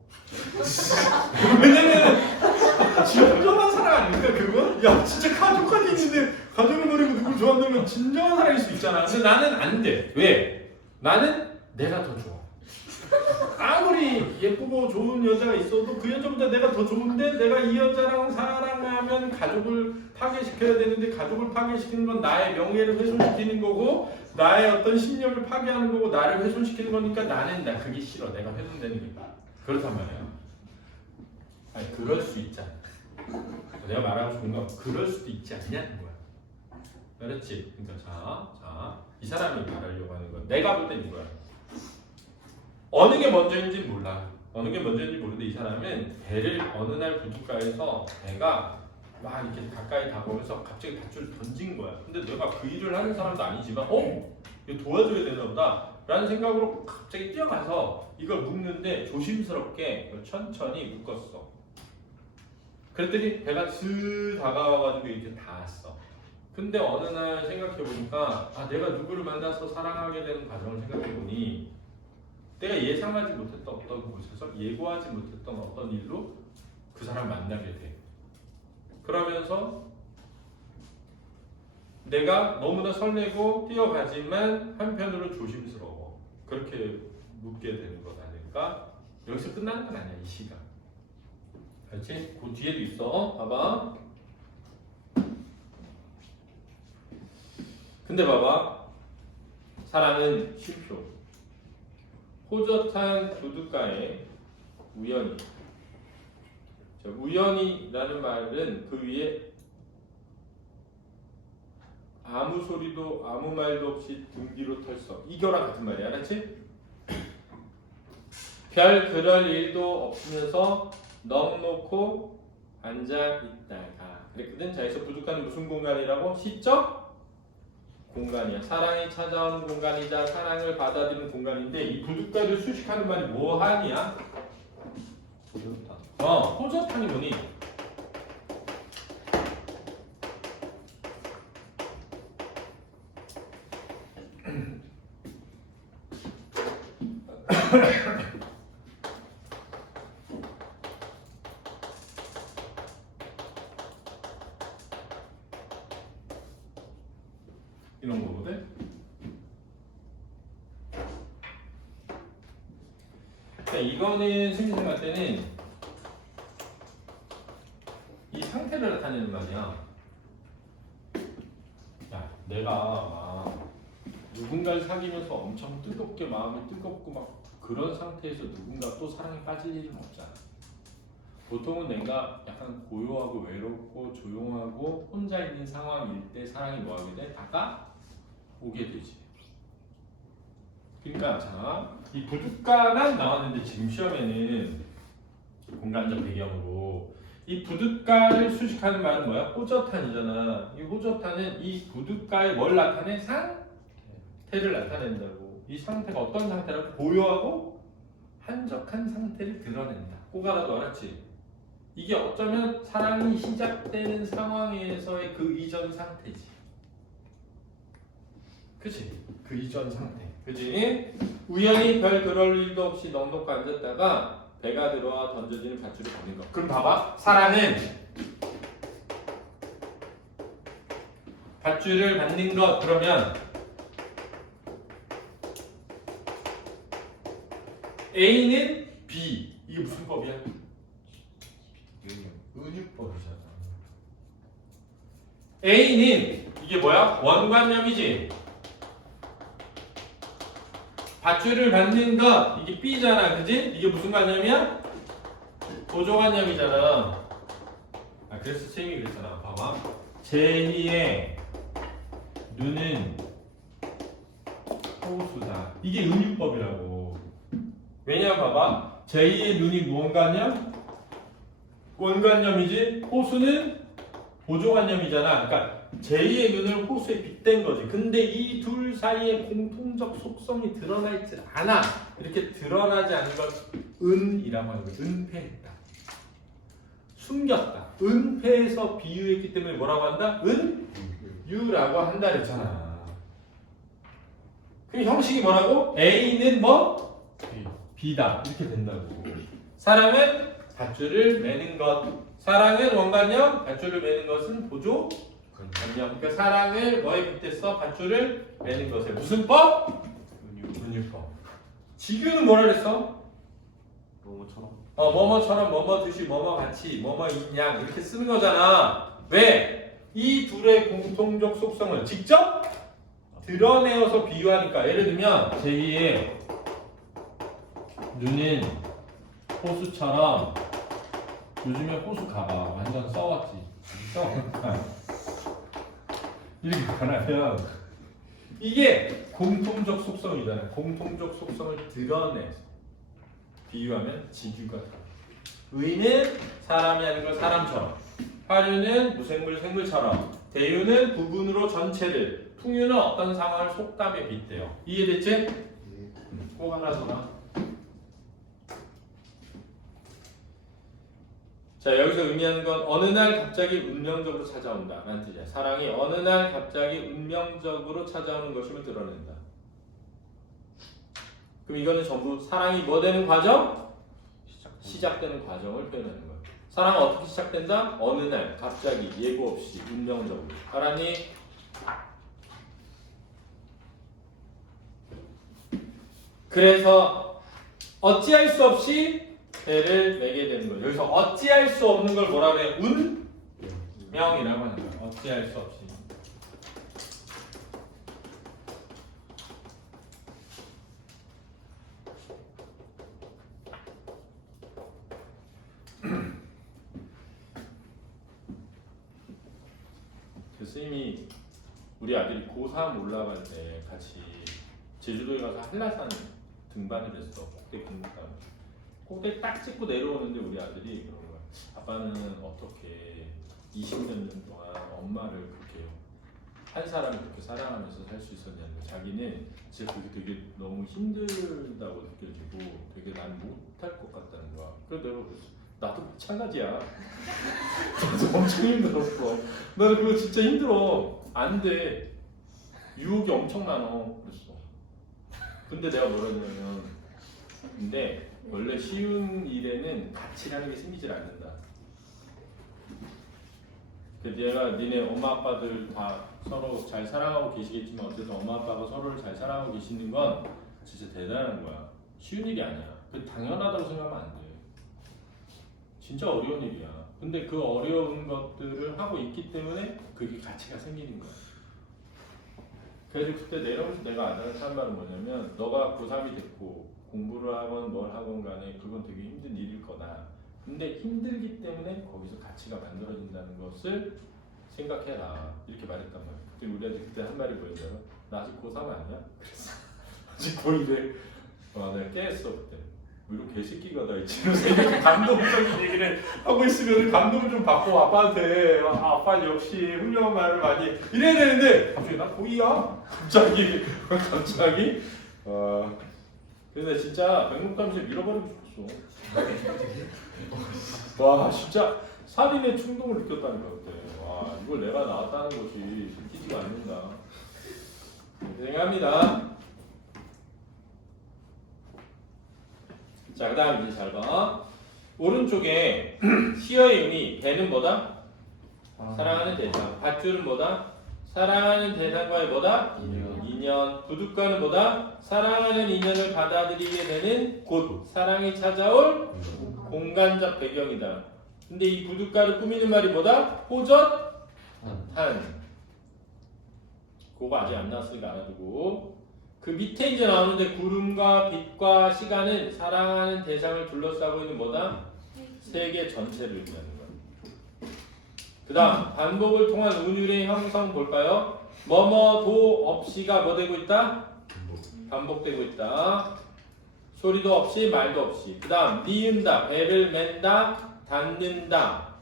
왜냐면 진정한 사랑 아닙니까 그건? 야 진짜 가족까지 있는데 가족을 버리고 누굴 좋아한다면 진정한 사랑일 수 있잖아. 근데 나는 안 돼. 왜? 나는 내가 더 좋아. 아무리 예쁘고 좋은 여자가 있어도 그 여자보다 내가 더 좋은데 내가 이 여자랑 사랑하면 가족을 파괴시켜야 되는데 가족을 파괴시키는 건 나의 명예를 훼손시키는 거고 나의 어떤 신념을 파괴하는 거고 나를 훼손시키는 거니까 나는 그게 싫어. 내가 훼손되는 게 그렇단 말이야. 아니 그럴 수 있잖아. 내가 말하고 싶은 건 그럴 수도 있지 않냐는 거야. 그렇지? 그러니까 이 사람이 말하려고 하는 건 내가 볼 땐 이거야. 어느 게 먼저인지 몰라. 어느 게 먼저인지 모르는데 이 사람은 배를 어느 날 부둣가에서 배가 막 이렇게 가까이 다가오면서 갑자기 밧줄을 던진 거야. 근데 내가 그 일을 하는 사람도 아니지만 이거 도와줘야 되나 보다 라는 생각으로 갑자기 뛰어가서 이걸 묶는데 조심스럽게 천천히 묶었어. 그랬더니 배가 슥 다가와가지고 이제 닿았어. 근데 어느 날 생각해보니까 내가 누구를 만나서 사랑하게 되는 과정을 생각해보니 내가 예상하지 못했던 어떤 곳에서 예고하지 못했던 어떤 일로 그 사람 만나게 돼. 그러면서 내가 너무나 설레고 뛰어가지만 한편으로 조심스러워. 그렇게 묻게 되는 것 아닐까? 여기서 끝나는 건 아니야, 이 시간. 알지? 그 뒤에도 있어. 봐봐. 근데 봐봐. 사랑은 쉼표. 호젓한 부둣가에 우연히. 자, 우연히라는 말은 그 위에 아무 소리도 아무 말도 없이 등 뒤로 털썩. 이거랑 같은 말이야. 알았지? 별 그럴 일도 없으면서 넋놓고 앉아있다가 그랬거든. 자, 여기서 부둣가는 무슨 공간이라고? 시적 공간이야. 사랑이 찾아오는 공간이자 사랑을 받아들이는 공간인데 이 부둣가를 수식하는 말이 뭐하니야? 호젓한이 뭐니? 이런 거거든. 이거는 생긴 생각 때는 이 상태를 나타내는 말이야. 야, 내가 막 누군가를 사귀면서 엄청 뜨겁게 마음이 뜨겁고 막 그런 상태에서 누군가 또 사랑에 빠질 일은 없잖아. 보통은 내가 약간 고요하고 외롭고 조용하고 혼자 있는 상황일 때 사랑이 뭐하게 돼? 다가오게 되지. 그러니까 자, 이 부둣가만 나왔는데 지금 시험에는 공간적 배경으로 이 부둣가를 수식하는 말은 뭐야? 호젓탄이잖아. 이 호젓탄은 이 부둣가에 뭘 나타내? 상태를 나타낸다고. 이 상태가 어떤 상태라고? 고요하고 한적한 상태를 드러낸다. 꼬가라도 알았지? 이게 어쩌면 사랑이 시작되는 상황에서의 그 이전 상태지. 그치? 그 이전 상태. 그치? 우연히 별 그럴 일도 없이 넉넉히 앉았다가 배가 들어와 던져지는 밧줄을 받는 것. 그럼 봐봐. 사랑은 밧줄을 받는 것. 그러면 A는 B. 이게 무슨 법이야? 은유법이잖아. A는 이게 뭐야? 원관념이지. 밧줄을 받는 것 이게 B잖아, 그지? 이게 무슨 관념이야? 보조관념이잖아. 아 그래서 선생님이 그랬잖아. 봐봐. 제2의 눈은 호수다. 이게 은유법이라고. 왜냐면 봐봐. 제2의 눈이 무언관념? 원관념이지. 호수는 보조관념이잖아. 그러니까 제2의 눈을 호수에 빗댄 거지. 근데 이 둘 사이에 공통적 속성이 드러나 있지 않아. 이렇게 드러나지 않은 걸 은이라고 하는 거야. 은폐했다. 숨겼다. 은폐해서 비유했기 때문에 뭐라고 한다? 은유라고 한다 그랬잖아. 그럼 형식이 뭐라고? A는 뭐? B다. 이렇게 된다고. 사랑은 밧줄을 매는 것. 사랑은 원관념, 밧줄을 매는 것은 보조 관념. 그러니까 사랑을 뭐에 빗댔어? 밧줄을 매는 것에. 무슨 법? 은유법. 지규는 뭐라 그랬어? 뭐뭐처럼. 뭐뭐처럼 뭐뭐듯이 뭐뭐같이 뭐뭐인양 이렇게 쓰는 거잖아. 왜? 이 둘의 공통적 속성을 직접 드러내어서 비유하니까. 예를 들면 제2의 눈은 호수처럼. 요즘에 호수 가봐. 완전 써왔지. 이렇게 변하면 이게 공통적 속성이잖아요. 공통적 속성을 드러내서 비유하면 지규가 돼. 의는 사람이 하는 걸 사람처럼, 화류는 무생물 생물처럼, 대유는 부분으로 전체를, 풍유는 어떤 상황을 속담에 빗대요. 이해됐지? 예. 꼭 하나 더 나. 자, 여기서 의미하는 건 어느 날 갑자기 운명적으로 찾아온다 라는 뜻이야. 사랑이 어느 날 갑자기 운명적으로 찾아오는 것임을 드러낸다. 그럼 이거는 전부 사랑이 뭐 되는 과정? 시작되는 과정을 표현하는 거야. 사랑은 어떻게 시작된다? 어느 날 갑자기 예고 없이 운명적으로. 알았니? 그래서 어찌할 수 없이 배를 매게 되는 거예요. 여기서 어찌할 수 없는 걸 뭐라 그래? 운명이라고 하는 거야. 어찌할 수 없이. 교수님이 우리 아들이 고3 올라갈 때 같이 제주도에 가서 한라산 등반을 했어. 꼭대 등반. 꼭대 딱 찍고 내려오는데 우리 아들이 그런 거야. 아빠는 어떻게 20년 동안 엄마를 그렇게 한 사람을 그렇게 사랑하면서 살 수 있었냐는 거야. 자기는 진짜 그게 되게 너무 힘들다고 느껴지고 되게 난 못할 것 같다는 거야. 그래서 내가 그랬어. 나도 마찬가지야. 나도 엄청 힘들었어. 나는 그거 진짜 힘들어. 안 돼. 유혹이 엄청 많어. 그랬어. 근데 내가 뭐라 했냐면, 근데 원래 쉬운 일에는 가치라는 게 생기질 않는다. 내가 니네 엄마 아빠들 다 서로 잘 사랑하고 계시겠지만 어쨌든 엄마 아빠가 서로를 잘 사랑하고 계시는 건 진짜 대단한 거야. 쉬운 일이 아니야. 그 당연하다고 생각하면 안 돼. 진짜 어려운 일이야. 근데 그 어려운 것들을 하고 있기 때문에 그게 가치가 생기는 거야. 그래서 그때 내려오면서 내가 아들한테 한 말은 뭐냐면, 너가 고3이 됐고 공부를 하건 뭘 하건 간에 그건 되게 힘든 일일 거다. 근데 힘들기 때문에 거기서 가치가 만들어진다는 것을 생각해라. 이렇게 말했단 말이야. 근데 우리 아들 그때 한 말이 뭐였냐면, 나 아직 고3 아니야? 그랬어. 아직 고1에. 내가 깨했어 그때. 이런 개새끼가 다 있지. 이렇게 감동적인 얘기를 하고 있으면 감동을 좀 받고 아빠한테 아빠 역시 훌륭한 말을 많이 이래야 되는데 갑자기 나 고이야? 갑자기 근데 진짜 백목담시 밀어버리고 싶었어. 와 진짜 살인의 충동을 느꼈다니까 그때. 와 이걸 내가 나왔다는 것이 믿기지가 않는다. 고생합니다. 자, 그 다음 이제 잘 봐. 오른쪽에 시어의 의미, 배는 뭐다? 사랑하는 대상. 밧줄은 뭐다? 사랑하는 대상과의 뭐다? 인연. 부둣가는 뭐다? 사랑하는 인연을 받아들이게 되는 곳. 사랑이 찾아올 공간적 배경이다. 근데 이 부둣가를 꾸미는 말이 뭐다? 호젓? 탄. 그거 아직 안 나왔으니까 알아두고. 그 밑에 이제 나오는데 구름과 빛과 시간은 사랑하는 대상을 둘러싸고 있는 뭐다? 세계 전체를 의미하는 거야. 그 다음 반복을 통한 운율의 형성 볼까요? 뭐뭐도 없이가 뭐 되고 있다? 반복되고 있다. 소리도 없이 말도 없이. 그 다음 니은다, 배를 맨다, 닫는다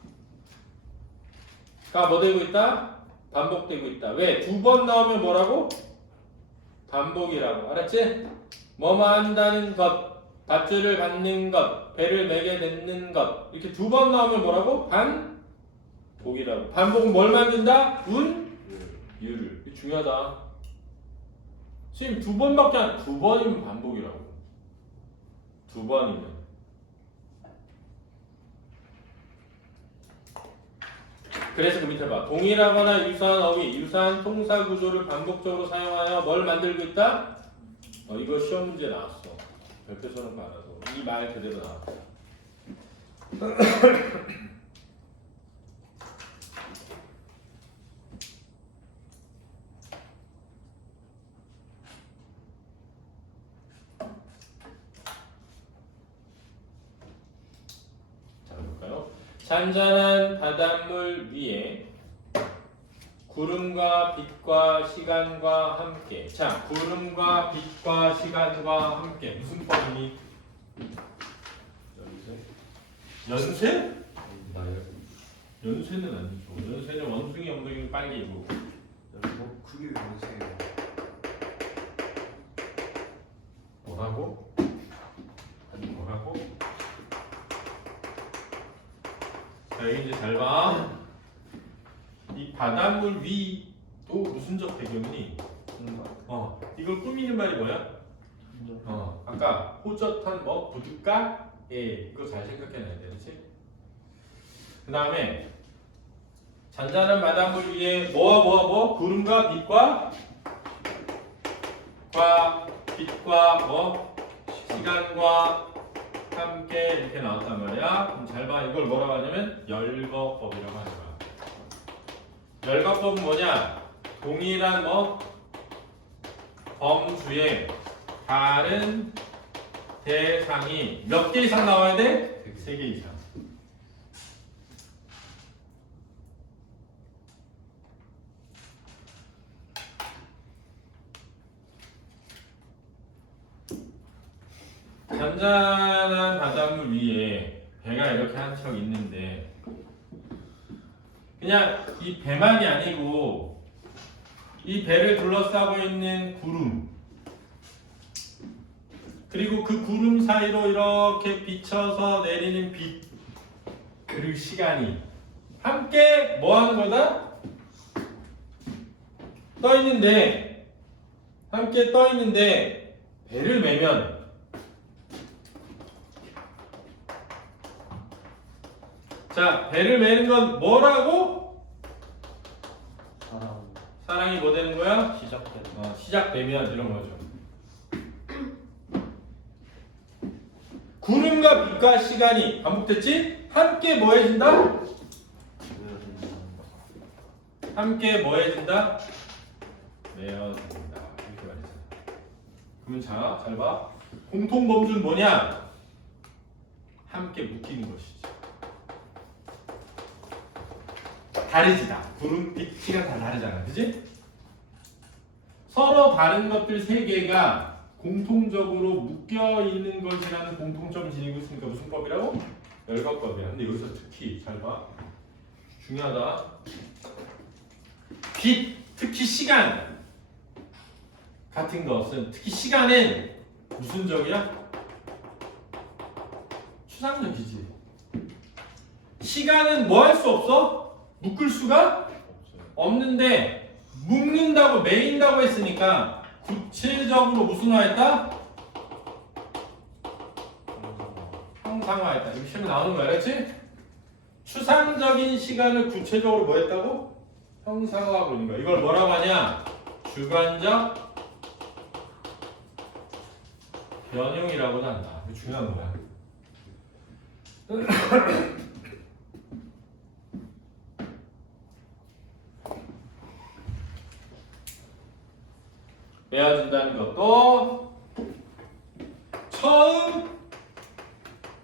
가 뭐 되고 있다? 반복되고 있다. 왜? 두 번 나오면 뭐라고? 반복이라고. 알았지? 뭐뭐 한다는 것, 밧줄을 받는 것, 배를 매게 되는 것. 이렇게 두 번 나오면 뭐라고? 반복이라고. 반복은 뭘 만든다? 유를. 이거 중요하다. 지금 두 번밖에 안, 두 번이면 반복이라고. 두 번이면. 그래서 그 밑에 봐. 동일하거나 유사한 어휘, 유사한 통사 구조를 반복적으로 사용하여 뭘 만들고 있다? 이거 시험 문제 나왔어. 별표 써놓고 알아서. 이 말 그대로 나왔어. 자, 볼까요? 잔잔한 바닷물 위에 구름과 빛과 시간과 함께. 자, 구름과 빛과 시간과 함께. 무슨 법이니? 연세? 연세는 아니죠. 연세는 원숭이 엉덩이를 빨리 입고. 그게 연세예요. 뭐라고? 아니 뭐라고? 자, 여기 이제 잘 봐. 이 바닷물 위도 무슨적 배경이니? 이걸 꾸미는 말이 뭐야? 아까 호젓한 뭐 부둣가? 이거 잘 생각해놔야 돼, 그렇지? 그 다음에 잔잔한 바닷물 위에 뭐 구름과 빛과 뭐 시간과 함께 이렇게 나왔단 말이야. 그럼 잘 봐. 이걸 뭐라고 하냐면 열거법이라고 하는 거야. 열거법은 뭐냐? 동일한 뭐 범주에 다른 대상이 몇 개 이상 나와야 돼? 3개 이상. 잔잔한 바닷물 위에 배가 이렇게 한 척 있는데 그냥 이 배만이 아니고 이 배를 둘러싸고 있는 구름 그리고 그 구름 사이로 이렇게 비쳐서 내리는 빛 그리고 시간이 함께 뭐 하는 거다? 떠 있는데 함께 떠 있는데 배를 매면 자, 배를 매는 건 뭐라고? 사랑이 뭐 되는 거야? 시작되면 이런 거죠. 구름과 빛과 시간이 반복됐지? 함께 뭐 해진다? 함께 뭐 해진다? 매어진다. 이렇게 말했어. 그러면 자, 잘 봐. 공통 범주는 뭐냐? 함께 묶이는 것이지. 다르지 다. 구름, 빛, 시간 다 다르잖아. 그지? 서로 다른 것들 3개가 공통적으로 묶여 있는 것이라는 공통점을 지니고 있으니까 무슨 법이라고? 열거법이야. 근데 여기서 특히 잘 봐. 중요하다. 빛, 특히 시간 같은 것은 특히 시간은 무슨 적이야? 추상적이지. 시간은 뭐 할 수 없어? 묶을 수가 없는데 묶는다고 매인다고 했으니까 구체적으로 무슨화했다? 형상화했다. 이거 시험에 나오는 거 알았지? 추상적인 시간을 구체적으로 뭐 했다고? 형상화하고 있는 거야. 이걸 뭐라고 하냐? 주관적 변형이라고도 한다. 이거 중요한 거야. 외워진다는 것도 처음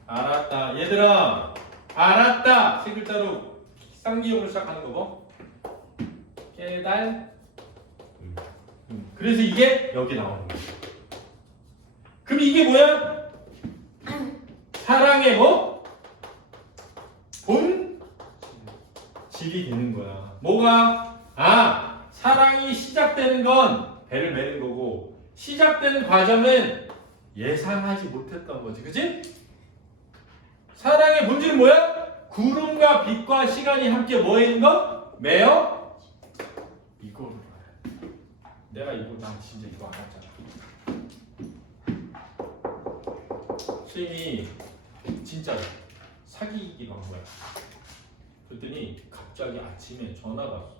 알았다. 얘들아, 알았다. 세 글자로 쌍기역으로 시작하는 거 뭐? 깨달. 그래서 이게 여기 나오는 거야. 그럼 이게 뭐야? 사랑의 뭐? 본질이 되는 거야. 뭐가? 아, 사랑이 시작되는 건 배를 매는 거고 시작되는 과정은 예상하지 못했던 거지. 그치? 사랑의 본질은 뭐야? 구름과 빛과 시간이 함께 뭐인 거? 매어? 이거를 알아야 돼. 내가 이거 나 진짜 이거 알았잖아. 선생님이 진짜 사귀기로 한 거야. 그랬더니 갑자기 아침에 전화가 왔어.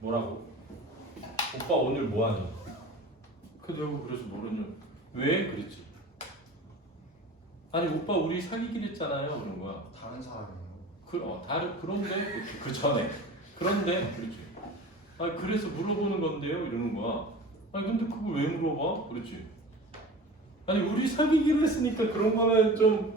뭐라고? 오빠 오늘 뭐하니? 그래서 모르는 왜? 그랬지. 아니 오빠 우리 사귀기로 했잖아요. 그런 거야. 다른 사람이에요. 그런데 그 전에 그런데 그렇지. 아니 그래서 물어보는 건데요. 이러는 거야. 아니 근데 그걸 왜 물어봐? 그렇지. 아니 우리 사귀기로 했으니까 그런 거는 좀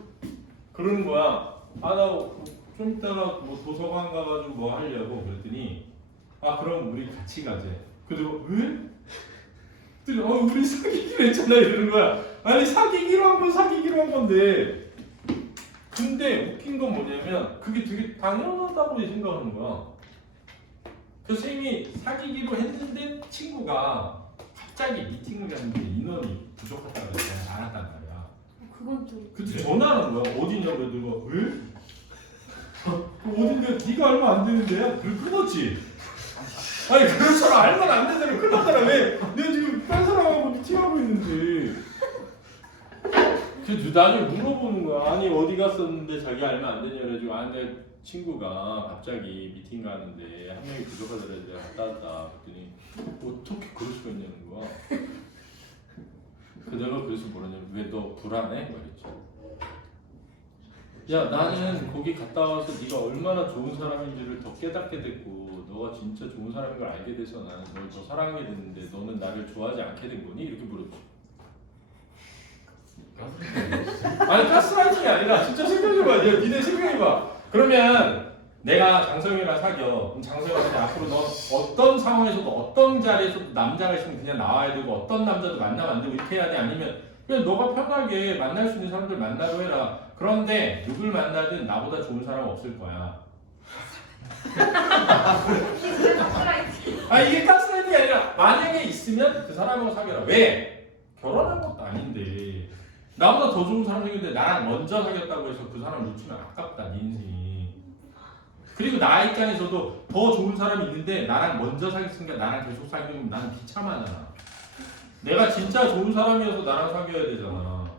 그러는 거야. 아 나 좀 이따가 뭐 도서관 가가지고 뭐 하려고 그랬더니 아 그럼 우리 같이 가재. 그래서 왜? 그랬더니 우리 사귀기로 했잖아 이러는 거야. 아니 사귀기로 한 건데 근데 웃긴 건 뭐냐면 그게 되게 당연하다고 생각하는 거야. 그 선생님이 사귀기로 했는데 친구가 갑자기 미팅을 갔는데 인원이 부족하다고 해서 알았단 말이야. 그건 또 그때 전화하는 거야. 어디냐고 그러더니 왜? 어딘데? 네가 알면 안 되는데야? 그걸 끊었지. 아니 그런 사람 알면 안 되잖아. 끝났잖아. 왜? 내가 지금 딴 사람하고 미팅하고 있는데. 그래서 나중에 물어보는 거야. 아니 어디 갔었는데 자기 알면 안 되냐 그래가지고 아 내 친구가 갑자기 미팅 가는데 한 명이 부족하더라 내가 갔다 왔다. 그랬더니 어떻게 그럴 수가 있냐는 거야. 내가 그래서 뭐라냐면 왜 너 불안해? 말했지. 야 나는 거기 갔다 와서 네가 얼마나 좋은 사람인지를 더 깨닫게 됐고 너가 진짜 좋은 사람인 걸 알게 돼서 나는 널 더 사랑하게 됐는데 너는 나를 좋아하지 않게 된 거니? 이렇게 물었지. 아니 가스라이팅이 아니라 진짜 생각해봐. 니네 생각해봐. 그러면 내가 장성이랑 사겨. 그럼 장성이한테 앞으로 너 어떤 상황에서도 어떤 자리에서도 남자가 있으면 그냥 나와야 되고 어떤 남자도 만나면 안 되고 이렇게 해야 돼? 아니면 그냥 너가 편하게 만날 수 있는 사람들 만나러 해라. 그런데 누굴 만나든 나보다 좋은 사람 없을 거야. 아 이게 가스라이팅이 아니라 만약에 있으면 그 사람하고 사귀라. 왜? 결혼한 것도 아닌데 나보다 더 좋은 사람 생겼는데 나랑 먼저 사귀었다고 해서 그 사람 놓치면 아깝다. 네 인생이. 그리고 나 입장에서도 더 좋은 사람이 있는데 나랑 먼저 사귀었으니까 나랑 계속 사귀면 나는 비참하잖아. 내가 진짜 좋은 사람이어서 나랑 사귀어야 되잖아.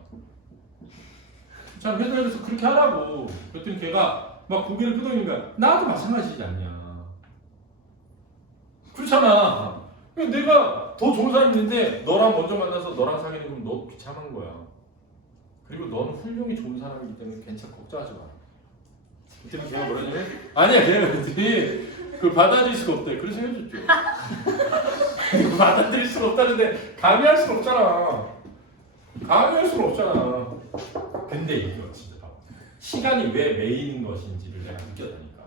참 회사에서 그렇게 하라고. 그랬더니 걔가 막 고개를 끄덕이는 거야. 나도 마찬가지지 않냐. 그렇잖아. 내가 더 좋은 사람이 있는데 너랑 먼저 만나서 너랑 사귀는 거면 너 비참한 거야. 그리고 너는 훌륭히 좋은 사람이기 때문에 괜찮아. 걱정하지 마. 그랬더니 걔가 뭐라냐면 아니야 걔가 그랬더니 그걸 받아들일 수가 없대. 그래서 헤어졌죠. 받아들일 수가 없다는데 강요할 수는 없잖아. 강요할 수는 없잖아. 근데 이거 진짜 봐봐. 시간이 왜 매이는 것인지를 내가 느꼈다니까.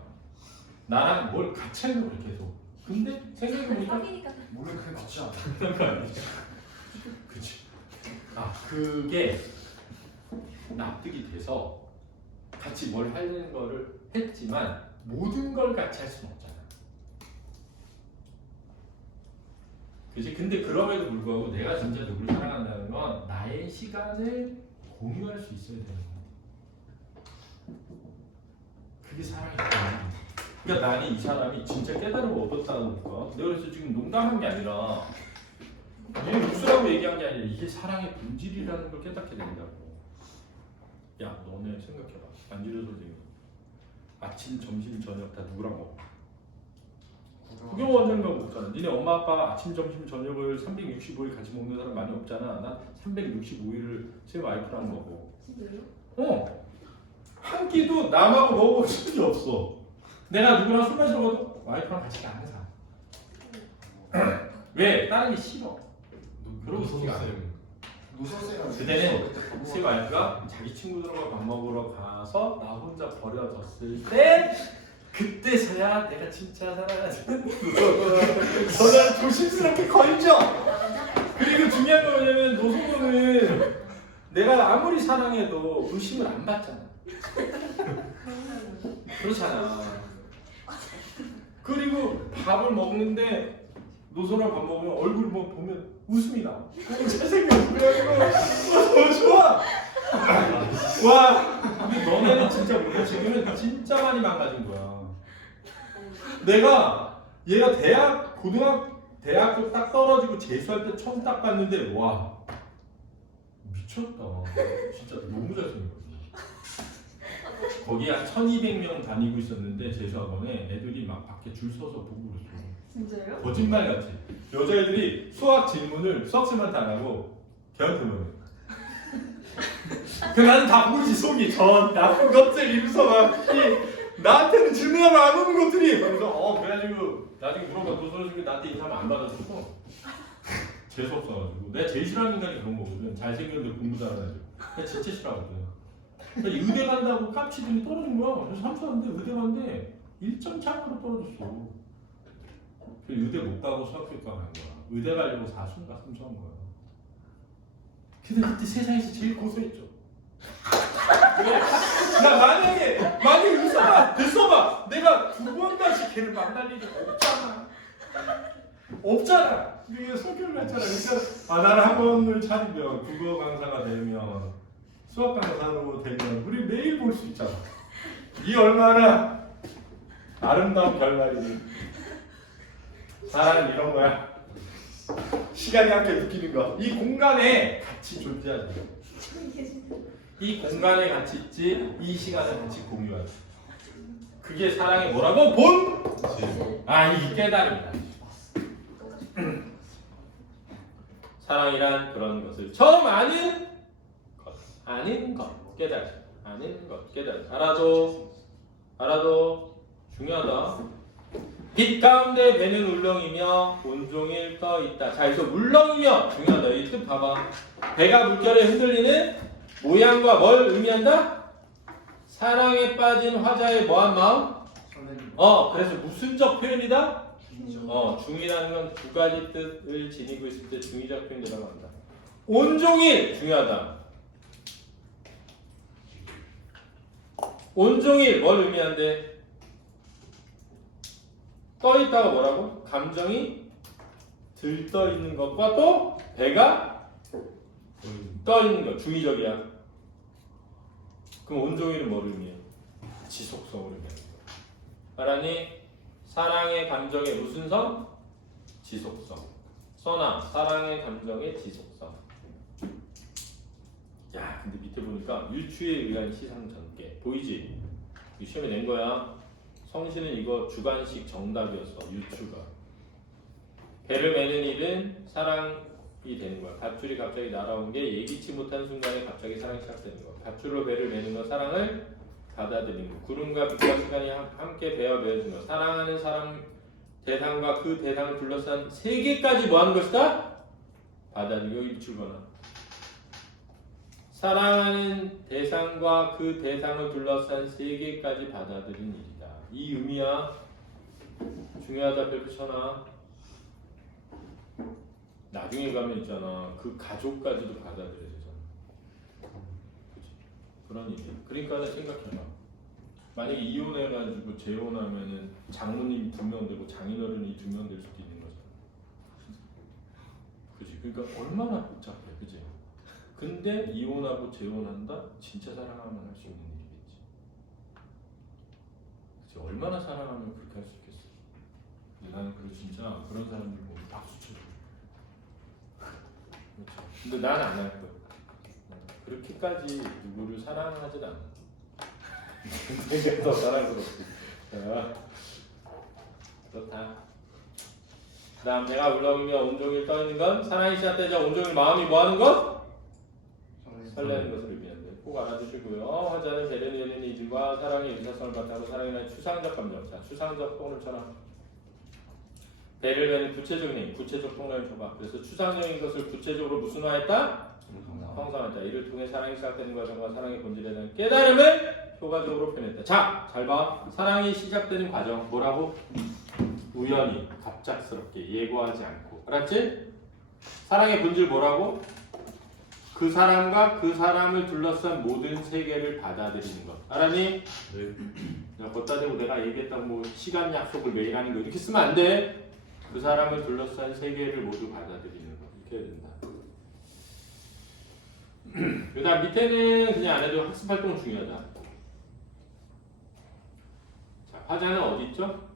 나랑 뭘 같이 하는 거야 계속. 근데 생각해보니까 사귀니까 원래 그게 맞지 않아? 그런 거 아니야. 그치. 그게 납득이 돼서 같이 뭘 하는 거를 했지만 모든 걸 같이 할 수는 없잖아. 그지? 근데 그럼에도 불구하고 내가 진짜 누구를 사랑한다는 건 나의 시간을 공유할 수 있어야 되는 거야. 그게 사랑이야. 그러니까 나는 이 사람이 진짜 깨달음을 얻었다는 거. 내가 그래서 지금 농담한 게 아니라 얘 웃으라고 얘기한 게 아니라 이게 사랑의 본질이라는 걸 깨닫게 된다고. 야, 너네 생각해봐. 안지료 선생님. 아침, 점심, 저녁 다 누구랑 먹어? 구경원장만 먹잖아. 니네 엄마 아빠가 아침, 점심, 저녁을 365일 같이 먹는 사람 많이 없잖아. 난 365일을 제 와이프랑 먹어. 진짜요? 한 끼도 남하고 먹어본 적이 없어. 내가 누구랑 술 마시러 가도 와이프랑 같이 안 사. 왜? 다른 게 싫어. 그러고 싶지가 않아. 노선생은 그때는 새 와이프가 자기 친구들과 밥 먹으러 가서 나 혼자 버려졌을 때 그때서야 내가 진짜 사랑하는 전화를 조심스럽게 걸죠. 그리고 중요한 건 뭐냐면 노소문은 내가 아무리 사랑해도 의심을 안 받잖아. 그렇잖아. 그리고 밥을 먹는데 노소랑 밥 먹으면 얼굴 보면 웃음이 나. 잘생겼어. 너무 좋아. 와. 근데 너네는 진짜 몰라. 지금은 진짜 많이 망가진 거야. 내가 얘가 대학교 딱 떨어지고 재수할 때 처음 딱 봤는데 와 미쳤다. 진짜 너무 잘생겼어. 거기 한 1200명 다니고 있었는데 재수학원에 애들이 막 밖에 줄 서서 보고 그랬어. 진짜요? 거짓말 같이. 여자애들이 수학 질문을 수학생한테 안 하고 걔한테만 해. 그 나는 다 모르지 속이 전 나쁜 것들 이러면서 막 나한테는 질문하면 안 오는 것들이 그래서 그래가지고 나중에 물어봐 너 선생님이 나한테 인사하면 안 받아줬어. 재수 없어가지고 내가 제일 싫어하는 인간이 그런 거거든. 잘생겼는데 공부 잘하는 애들 내가 진짜 싫어하거든. 그러니까 의대 간다고 깜치더니 떨어진 거야. 그래서 삼수하는데 의대 갔는데 1점 차이로 떨어졌어. 의대 못 가고 수학교과 간 거야. 의대 가려고 4수인가 3수한 거야. 근데 그때 세상에서 제일 고소했죠. 왜? 나 만약에 의사가 됐어봐. 내가 2번 다시 걔를 만날 일이 없잖아. 이게 성격을 했잖아. 그러니까 나는 학원을 차리면 국어 강사가 되면 수학 강사로 되면 우리 매일 볼 수 있잖아. 이 얼마나 아름다운 결말이니. 사랑은 이런 거야. 시간이 함께 느끼는 거. 이 공간에 같이 존재하지. 이 공간에 같이 있지. 이 시간을 같이 공유하지. 그게 사랑이 뭐라고? 이 깨달음이다. 사랑이란 그런 것을 처음 아는 것 깨달음. 아는 것 깨달음. 알아도 중요하다. 빛 가운데 배는 울렁이며 온종일 떠 있다. 자, 여기서 울렁이며 중요하다. 이 뜻 봐봐. 배가 물결에 흔들리는 모양과 뭘 의미한다? 사랑에 빠진 화자의 뭐한 마음? 그래서 무슨적 표현이다? 중이라는 건 두 가지 뜻을 지니고 있을 때 중의적 표현 들어간다. 온종일 중요하다. 온종일 뭘 의미한대? 떠 있다가 뭐라고? 감정이 들떠 있는 것과 또 배가 떠 있는 것. 중의적이야. 그럼 온종일은 뭘 의미해? 지속성을 의미하는 거야. 말하니 사랑의 감정의 무슨 성? 지속성. 써나 사랑의 감정의 지속성. 야, 근데 밑에 보니까 유추에 의한 시상 전개 보이지? 이 시험에 낸 거야. 성시는 이거 주관식 정답이었어. 유추가. 배를 매는 일은 사랑이 되는 거야. 밧줄이 갑자기 날아온 게 예기치 못한 순간에 갑자기 사랑이 시작되는 거야. 밧줄로 배를 매는 건 사랑을 받아들이는 거. 구름과 빛과 시간이 함께 베어 매어진 거. 사랑하는 사람 대상과 그 대상을 둘러싼 세계까지 뭐 하는 것이다? 받아들이고 유추거나. 사랑하는 대상과 그 대상을 둘러싼 세계까지 받아들이는 일이다. 이 의미야. 중요하다. 별표 쳐놔. 나중에 가면 있잖아 그 가족까지도 받아들여야 되잖아. 그치? 그런 얘기. 그러니까 생각해봐. 만약에 이혼해가지고 재혼하면은 장모님이 2명 되고 장인어른이 2명 될 수도 있는 거잖아. 그치? 그러니까 얼마나 복잡해, 그치? 근데 이혼하고 재혼한다? 진짜 사랑하면 할 수 있는 일이겠지. 그치? 얼마나 사랑하면 그렇게 할 수 있겠어. 근데 나는 그 진짜 그런 사람들 보면 박수 쳐줘. 그렇죠. 근데 난 안 할 거야. 그렇게까지 누구를 사랑하진 않아. 되게 더 사랑스럽지. 자, 그렇다. 그 다음 배가 울렁이며 온종일 떠있는 건 사랑이 시작되자 온종일 마음이 뭐하는 것? 설레는 것을 의미하는데 꼭 알아두시고요. 화자는 배려는 열리는 이들과 사랑의 유사성을 바탕으로 사랑이란 추상적 감정. 자, 추상적 통로처럼 배를 매는 구체적인 행위, 구체적 통로를 줘봐. 그래서 추상적인 것을 구체적으로 무슨화했다? 형성했다. 이를 통해 사랑이 시작되는 과정과 사랑의 본질에 대한 깨달음을 효과적으로 표현했다. 자, 잘 봐. 사랑이 시작되는 과정 뭐라고? 우연히, 갑작스럽게, 예고하지 않고. 알았지? 사랑의 본질 뭐라고? 그 사람과 그 사람을 둘러싼 모든 세계를 받아들이는 것. 알았니? 네. 걷다 대고 내가 얘기했다고 뭐 시간 약속을 매일 하는 거 이렇게 쓰면 안 돼. 그 사람을 둘러싼 세계를 모두 받아들이는 것. 이렇게 해야 된다. 그 다음 밑에는 그냥 안 해도 학습 활동 중요하다. 자, 화자는 어디 있죠?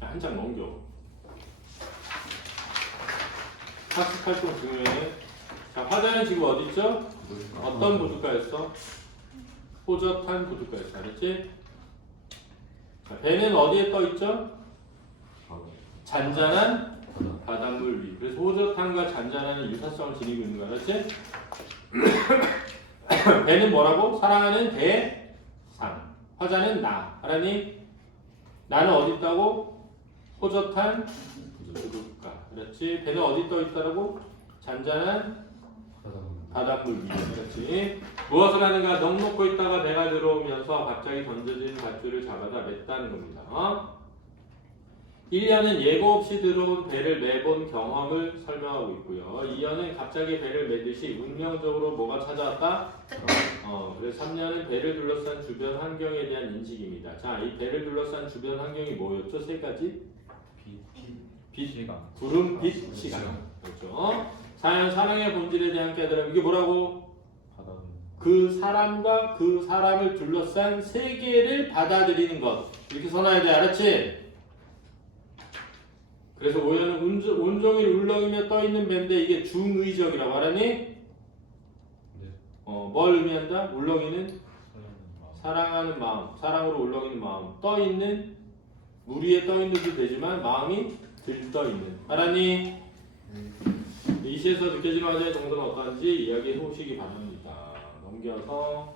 한 장 넘겨. 학습 활동 중요해. 자, 화자는 지금 어디 있죠? 어떤 보드카였어? 호젓한 보드카였어. 알았지? 자, 배는 어디에 떠 있죠? 잔잔한 바닷물 위. 그래서 호젓함과 잔잔함의 유사성을 지니고 있는 거 알았지? 배는 뭐라고? 사랑하는 대상. 화자는 나. 알았니? 나는 어디 있다고? 호젓한 부두가. 그렇지? 배는 어디 떠 있다라고? 잔잔한 바닷물 위에. 그렇지? 무엇을 하는가? 넋 놓고 있다가 배가 들어오면서 갑자기 던져진 밧줄을 잡아다 맸다는 겁니다. 1년은 예고 없이 들어온 배를 매본 경험을 설명하고 있고요. 2년은 갑자기 배를 매듯이 운명적으로 뭐가 찾아왔다? 그래서 3년은 배를 둘러싼 주변 환경에 대한 인식입니다. 자, 이 배를 둘러싼 주변 환경이 뭐였죠? 세 가지? 빛, 시간. 구름, 빛, 시간. 그렇죠? 4년 사랑의 본질에 대한 깨달음. 이게 뭐라고? 그 사람과 그 사람을 둘러싼 세계를 받아들이는 것. 이렇게 선화해야 돼. 알았지? 그래서 5년은 온종일 울렁이며 떠있는 배인데 이게 중의적이라고 알았니? 네. 뭘 의미한다? 울렁이는 사랑하는 마음, 사랑으로 울렁이는 마음, 떠있는 물 위에 떠있는도 되지만 마음이 들떠있는. 알았니? 이 시에서 느껴지는 화자의 동선은 어떠한지 이야기해 보시기 바랍니다. 넘겨서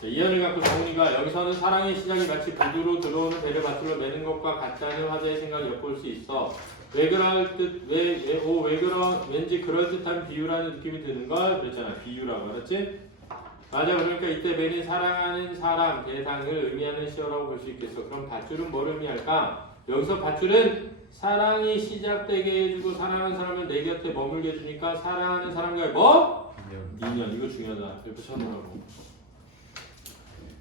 자, 이연을 갖고 정훈이가 여기서는 사랑의 시작이 마치 부두로 들어오는 배를 밧줄로 매는 것과 같다는 화자의 생각을 엿볼 수 있어. 왜 그럴 듯, 왠지 그럴 듯한 비유라는 느낌이 드는 걸 그랬잖아. 비유라고 알았지? 맞아. 그러니까 이때 매는 사랑하는 사람, 대상을 의미하는 시어라고 볼 수 있겠어. 그럼 밧줄은 뭘 의미할까? 여기서 밧줄은 사랑이 시작되게 해주고 사랑하는 사람을 내 곁에 머물게 해주니까 사랑하는 사람과의 뭐? 인연. 이거 중요하다. 이렇게 쳐놓으라고.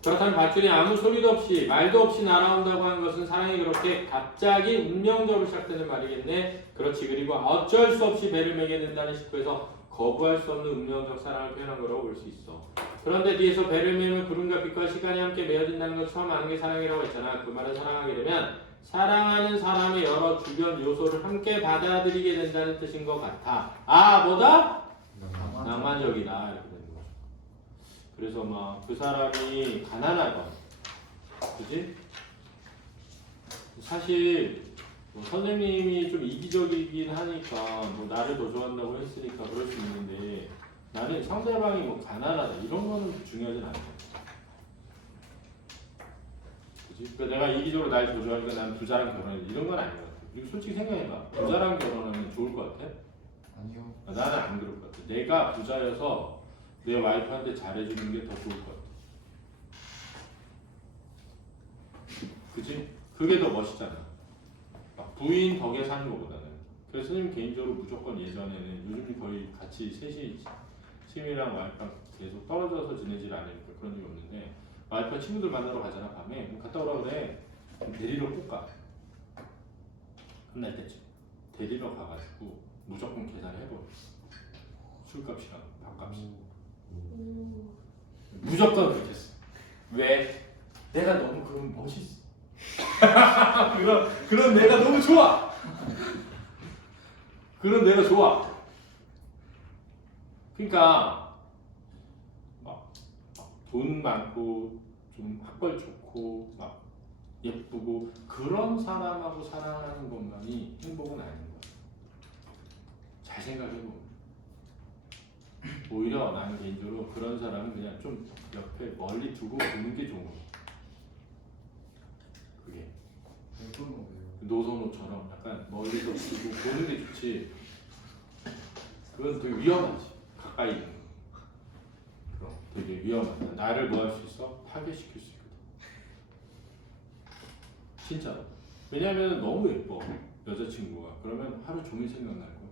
그렇다면 밧줄이 아무 소리도 없이 말도 없이 날아온다고 하는 것은 사랑이 그렇게 갑자기 운명적으로 시작되는 말이겠네. 그렇지. 그리고 어쩔 수 없이 배를 매게 된다는 식구에서 거부할 수 없는 운명적 사랑을 표현한 거라고 볼 수 있어. 그런데 뒤에서 배를 매면 구름과 빛과 시간이 함께 메어진다는 걸 처음 아는 게 사랑이라고 했잖아. 그 말은 사랑하게 되면 사랑하는 사람의 여러 주변 요소를 함께 받아들이게 된다는 뜻인 것 같아. 아, 뭐다? 낭만적이다. 이렇게 되는 거죠. 그래서 막 그 사람이 가난하건, 그지? 사실 뭐 선생님이 좀 이기적이긴 하니까 뭐 나를 더 좋아한다고 했으니까 그럴 수 있는데 나는 상대방이 뭐 가난하다 이런 거는 중요하진 않아. 그지? 그러니까 내가 이기적으로 날 더 좋아하니까 난 부자랑 결혼해 이런 건 아닌 것 같아. 그리고 솔직히 생각해봐. 부자랑 결혼하면 좋을 것 같아? 아니요. 나는 안 그럴 것 같아. 내가 부자여서 내 와이프한테 잘해주는 게 더 좋을 것 같아. 그지? 그게 더 멋있잖아. 부인 덕에 사는 것보다는. 그래서 선생님 개인적으로 무조건 예전에는 요즘 거의 같이 셋이 시민이랑 와이프랑 계속 떨어져서 지내질 않으니까 그런 적이 없는데 와이프가 친구들 만나러 가잖아 밤에 뭐 갔다 오라 그래 그럼 데리러 꼭 가. 끝날 때쯤 데리러 가가지고 무조건 계산을 해버려. 술값이랑 밥값이 무조건 그렇게 했어. 왜? 내가 너무 그럼 멋있어. 그런 내가 너무 좋아. 그런 내가 좋아. 그러니까 막 돈 많고 좀 학벌 좋고 막 예쁘고 그런 사람하고 사랑하는 것만이 행복은 아닌 거야. 잘 생각해보면 오히려 나는 개인적으로 그런 사람은 그냥 좀 옆에 멀리 두고 보는 게 좋은 거야. 그게 어떤 거예요? 노선호처럼 약간 멀리서 두고 보는 게 좋지. 그건 되게 위험하지. 가까이 있는 거. 그럼 되게 위험하다. 나를 뭐 할 수 있어? 파괴시킬 수 있거든. 진짜. 왜냐하면 너무 예뻐 여자친구가. 그러면 하루 종일 생각날 거야.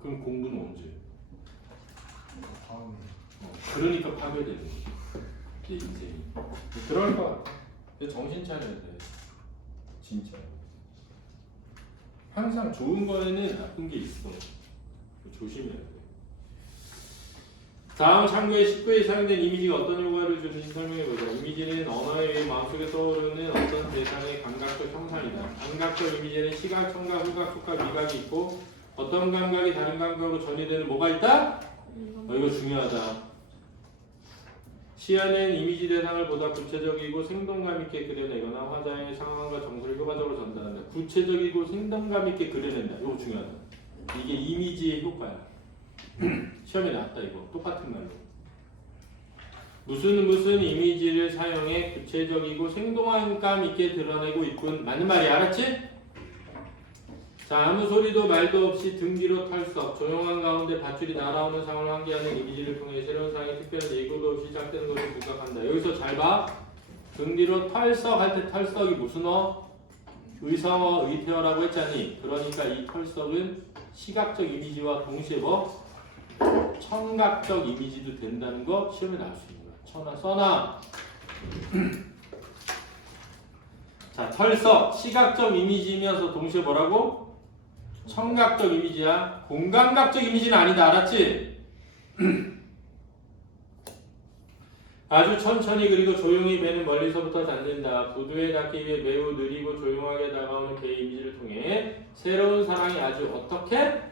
그럼 공부는 언제? 다음에. 그러니까 파괴되는 거지. 내 인생이. 그럴 것 같아. 근데 정신 차려야 돼. 진짜. 항상 좋은 거에는 나쁜 게 있어. 조심해야 돼. 다음 창구의 19에 사용된 이미지가 어떤 효과를 주는지 설명해보자. 이미지는 언어에 의해 마음속에 떠오르는 어떤 대상의 감각적 형상이다. 감각적 이미지는 시각, 청각, 후각, 촉각, 미각이 있고 어떤 감각이 다른 감각으로 전이되는 뭐가 있다? 이거 중요하다. 시야는 이미지 대상을 보다 구체적이고 생동감 있게 그려내거나 화자의 상황과 정서를 효과적으로 전달한다. 구체적이고 생동감 있게 그려낸다. 이거 중요하다. 이게 이미지의 효과야. 시험에 나왔다 이거. 똑같은 말로. 무슨 이미지를 사용해 구체적이고 생동감 있게 드러내고 있군. 맞는 말이 알았지? 자, 아무 소리도 말도 없이 등 뒤로 털썩, 조용한 가운데 밧줄이 날아오는 상황을 환기하는 이미지를 통해 새로운 상황이 특별한 예고도 없이 시작되는 것을 부각한다. 여기서 잘 봐. 등 뒤로 털썩 할 때 털썩이 무슨 어? 의성어, 의태어라고 했잖니. 그러니까 이 털썩은 시각적 이미지와 동시에 뭐? 청각적 이미지도 된다는 거 시험에 나올 수 있는 거야. 쳐나 써나. 자, 털썩 시각적 이미지면서 동시에 뭐라고? 청각적 이미지야. 공감각적 이미지는 아니다. 알았지? 아주 천천히 그리고 조용히 배는 멀리서부터 닿는다. 부두에 닿기 위해 매우 느리고 조용하게 다가오는 배의 이미지를 통해 새로운 사랑이 아주 어떻게?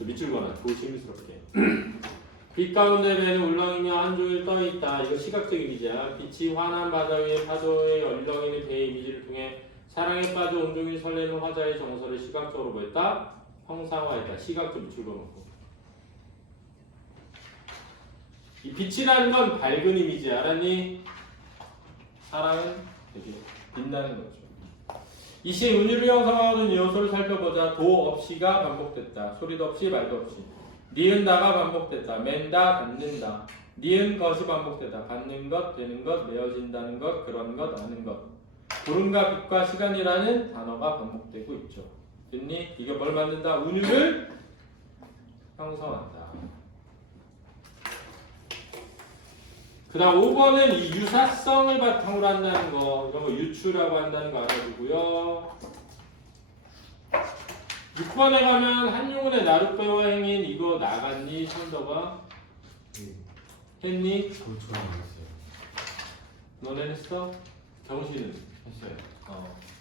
밑줄 그어놔. 조심스럽게. 빛 가운데 배는 울렁이며 한 종일 떠있다. 이거 시각적 이미지야. 빛이 환한 바다 위에 파도에 얼렁이는 배의 이미지를 통해 사랑에 빠져 온종일 설레는 화자의 정서를 시각적으로 뭐했다? 형상화했다. 시각적 밑줄 그어놓고. 이 빛이라는 건 밝은 이미지 알았니? 사랑은 되게 빛나는 거죠. 이 시의 은유를 형성하는 요소를 살펴보자. 도 없이가 반복됐다. 소리도 없이 말도 없이. 니은다가 반복됐다. 맨다, 갖는다. 니은 것이 반복됐다. 갖는 것, 되는 것, 메어진다는 것, 그런 것, 아는 것. 구름과 빛과 시간이라는 단어가 반복되고 있죠. 됐니? 이게 뭘 만든다? 은유를 형성한다. 그 다음 5번은 이 유사성을 바탕으로 한다는 거, 이런 거 유추라고 한다는 거 알아두고요. 6번에 가면 한용운의 나룻배와 행인 이거 나갔니? 선더가? 했니? 저는 안 했어요. 너네 했어? 정신은? 했어요.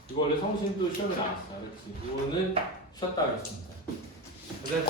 이거 원래 성신도 시험에 나왔어. 알았지? 이거는 쉬었다 하겠습니다. 네,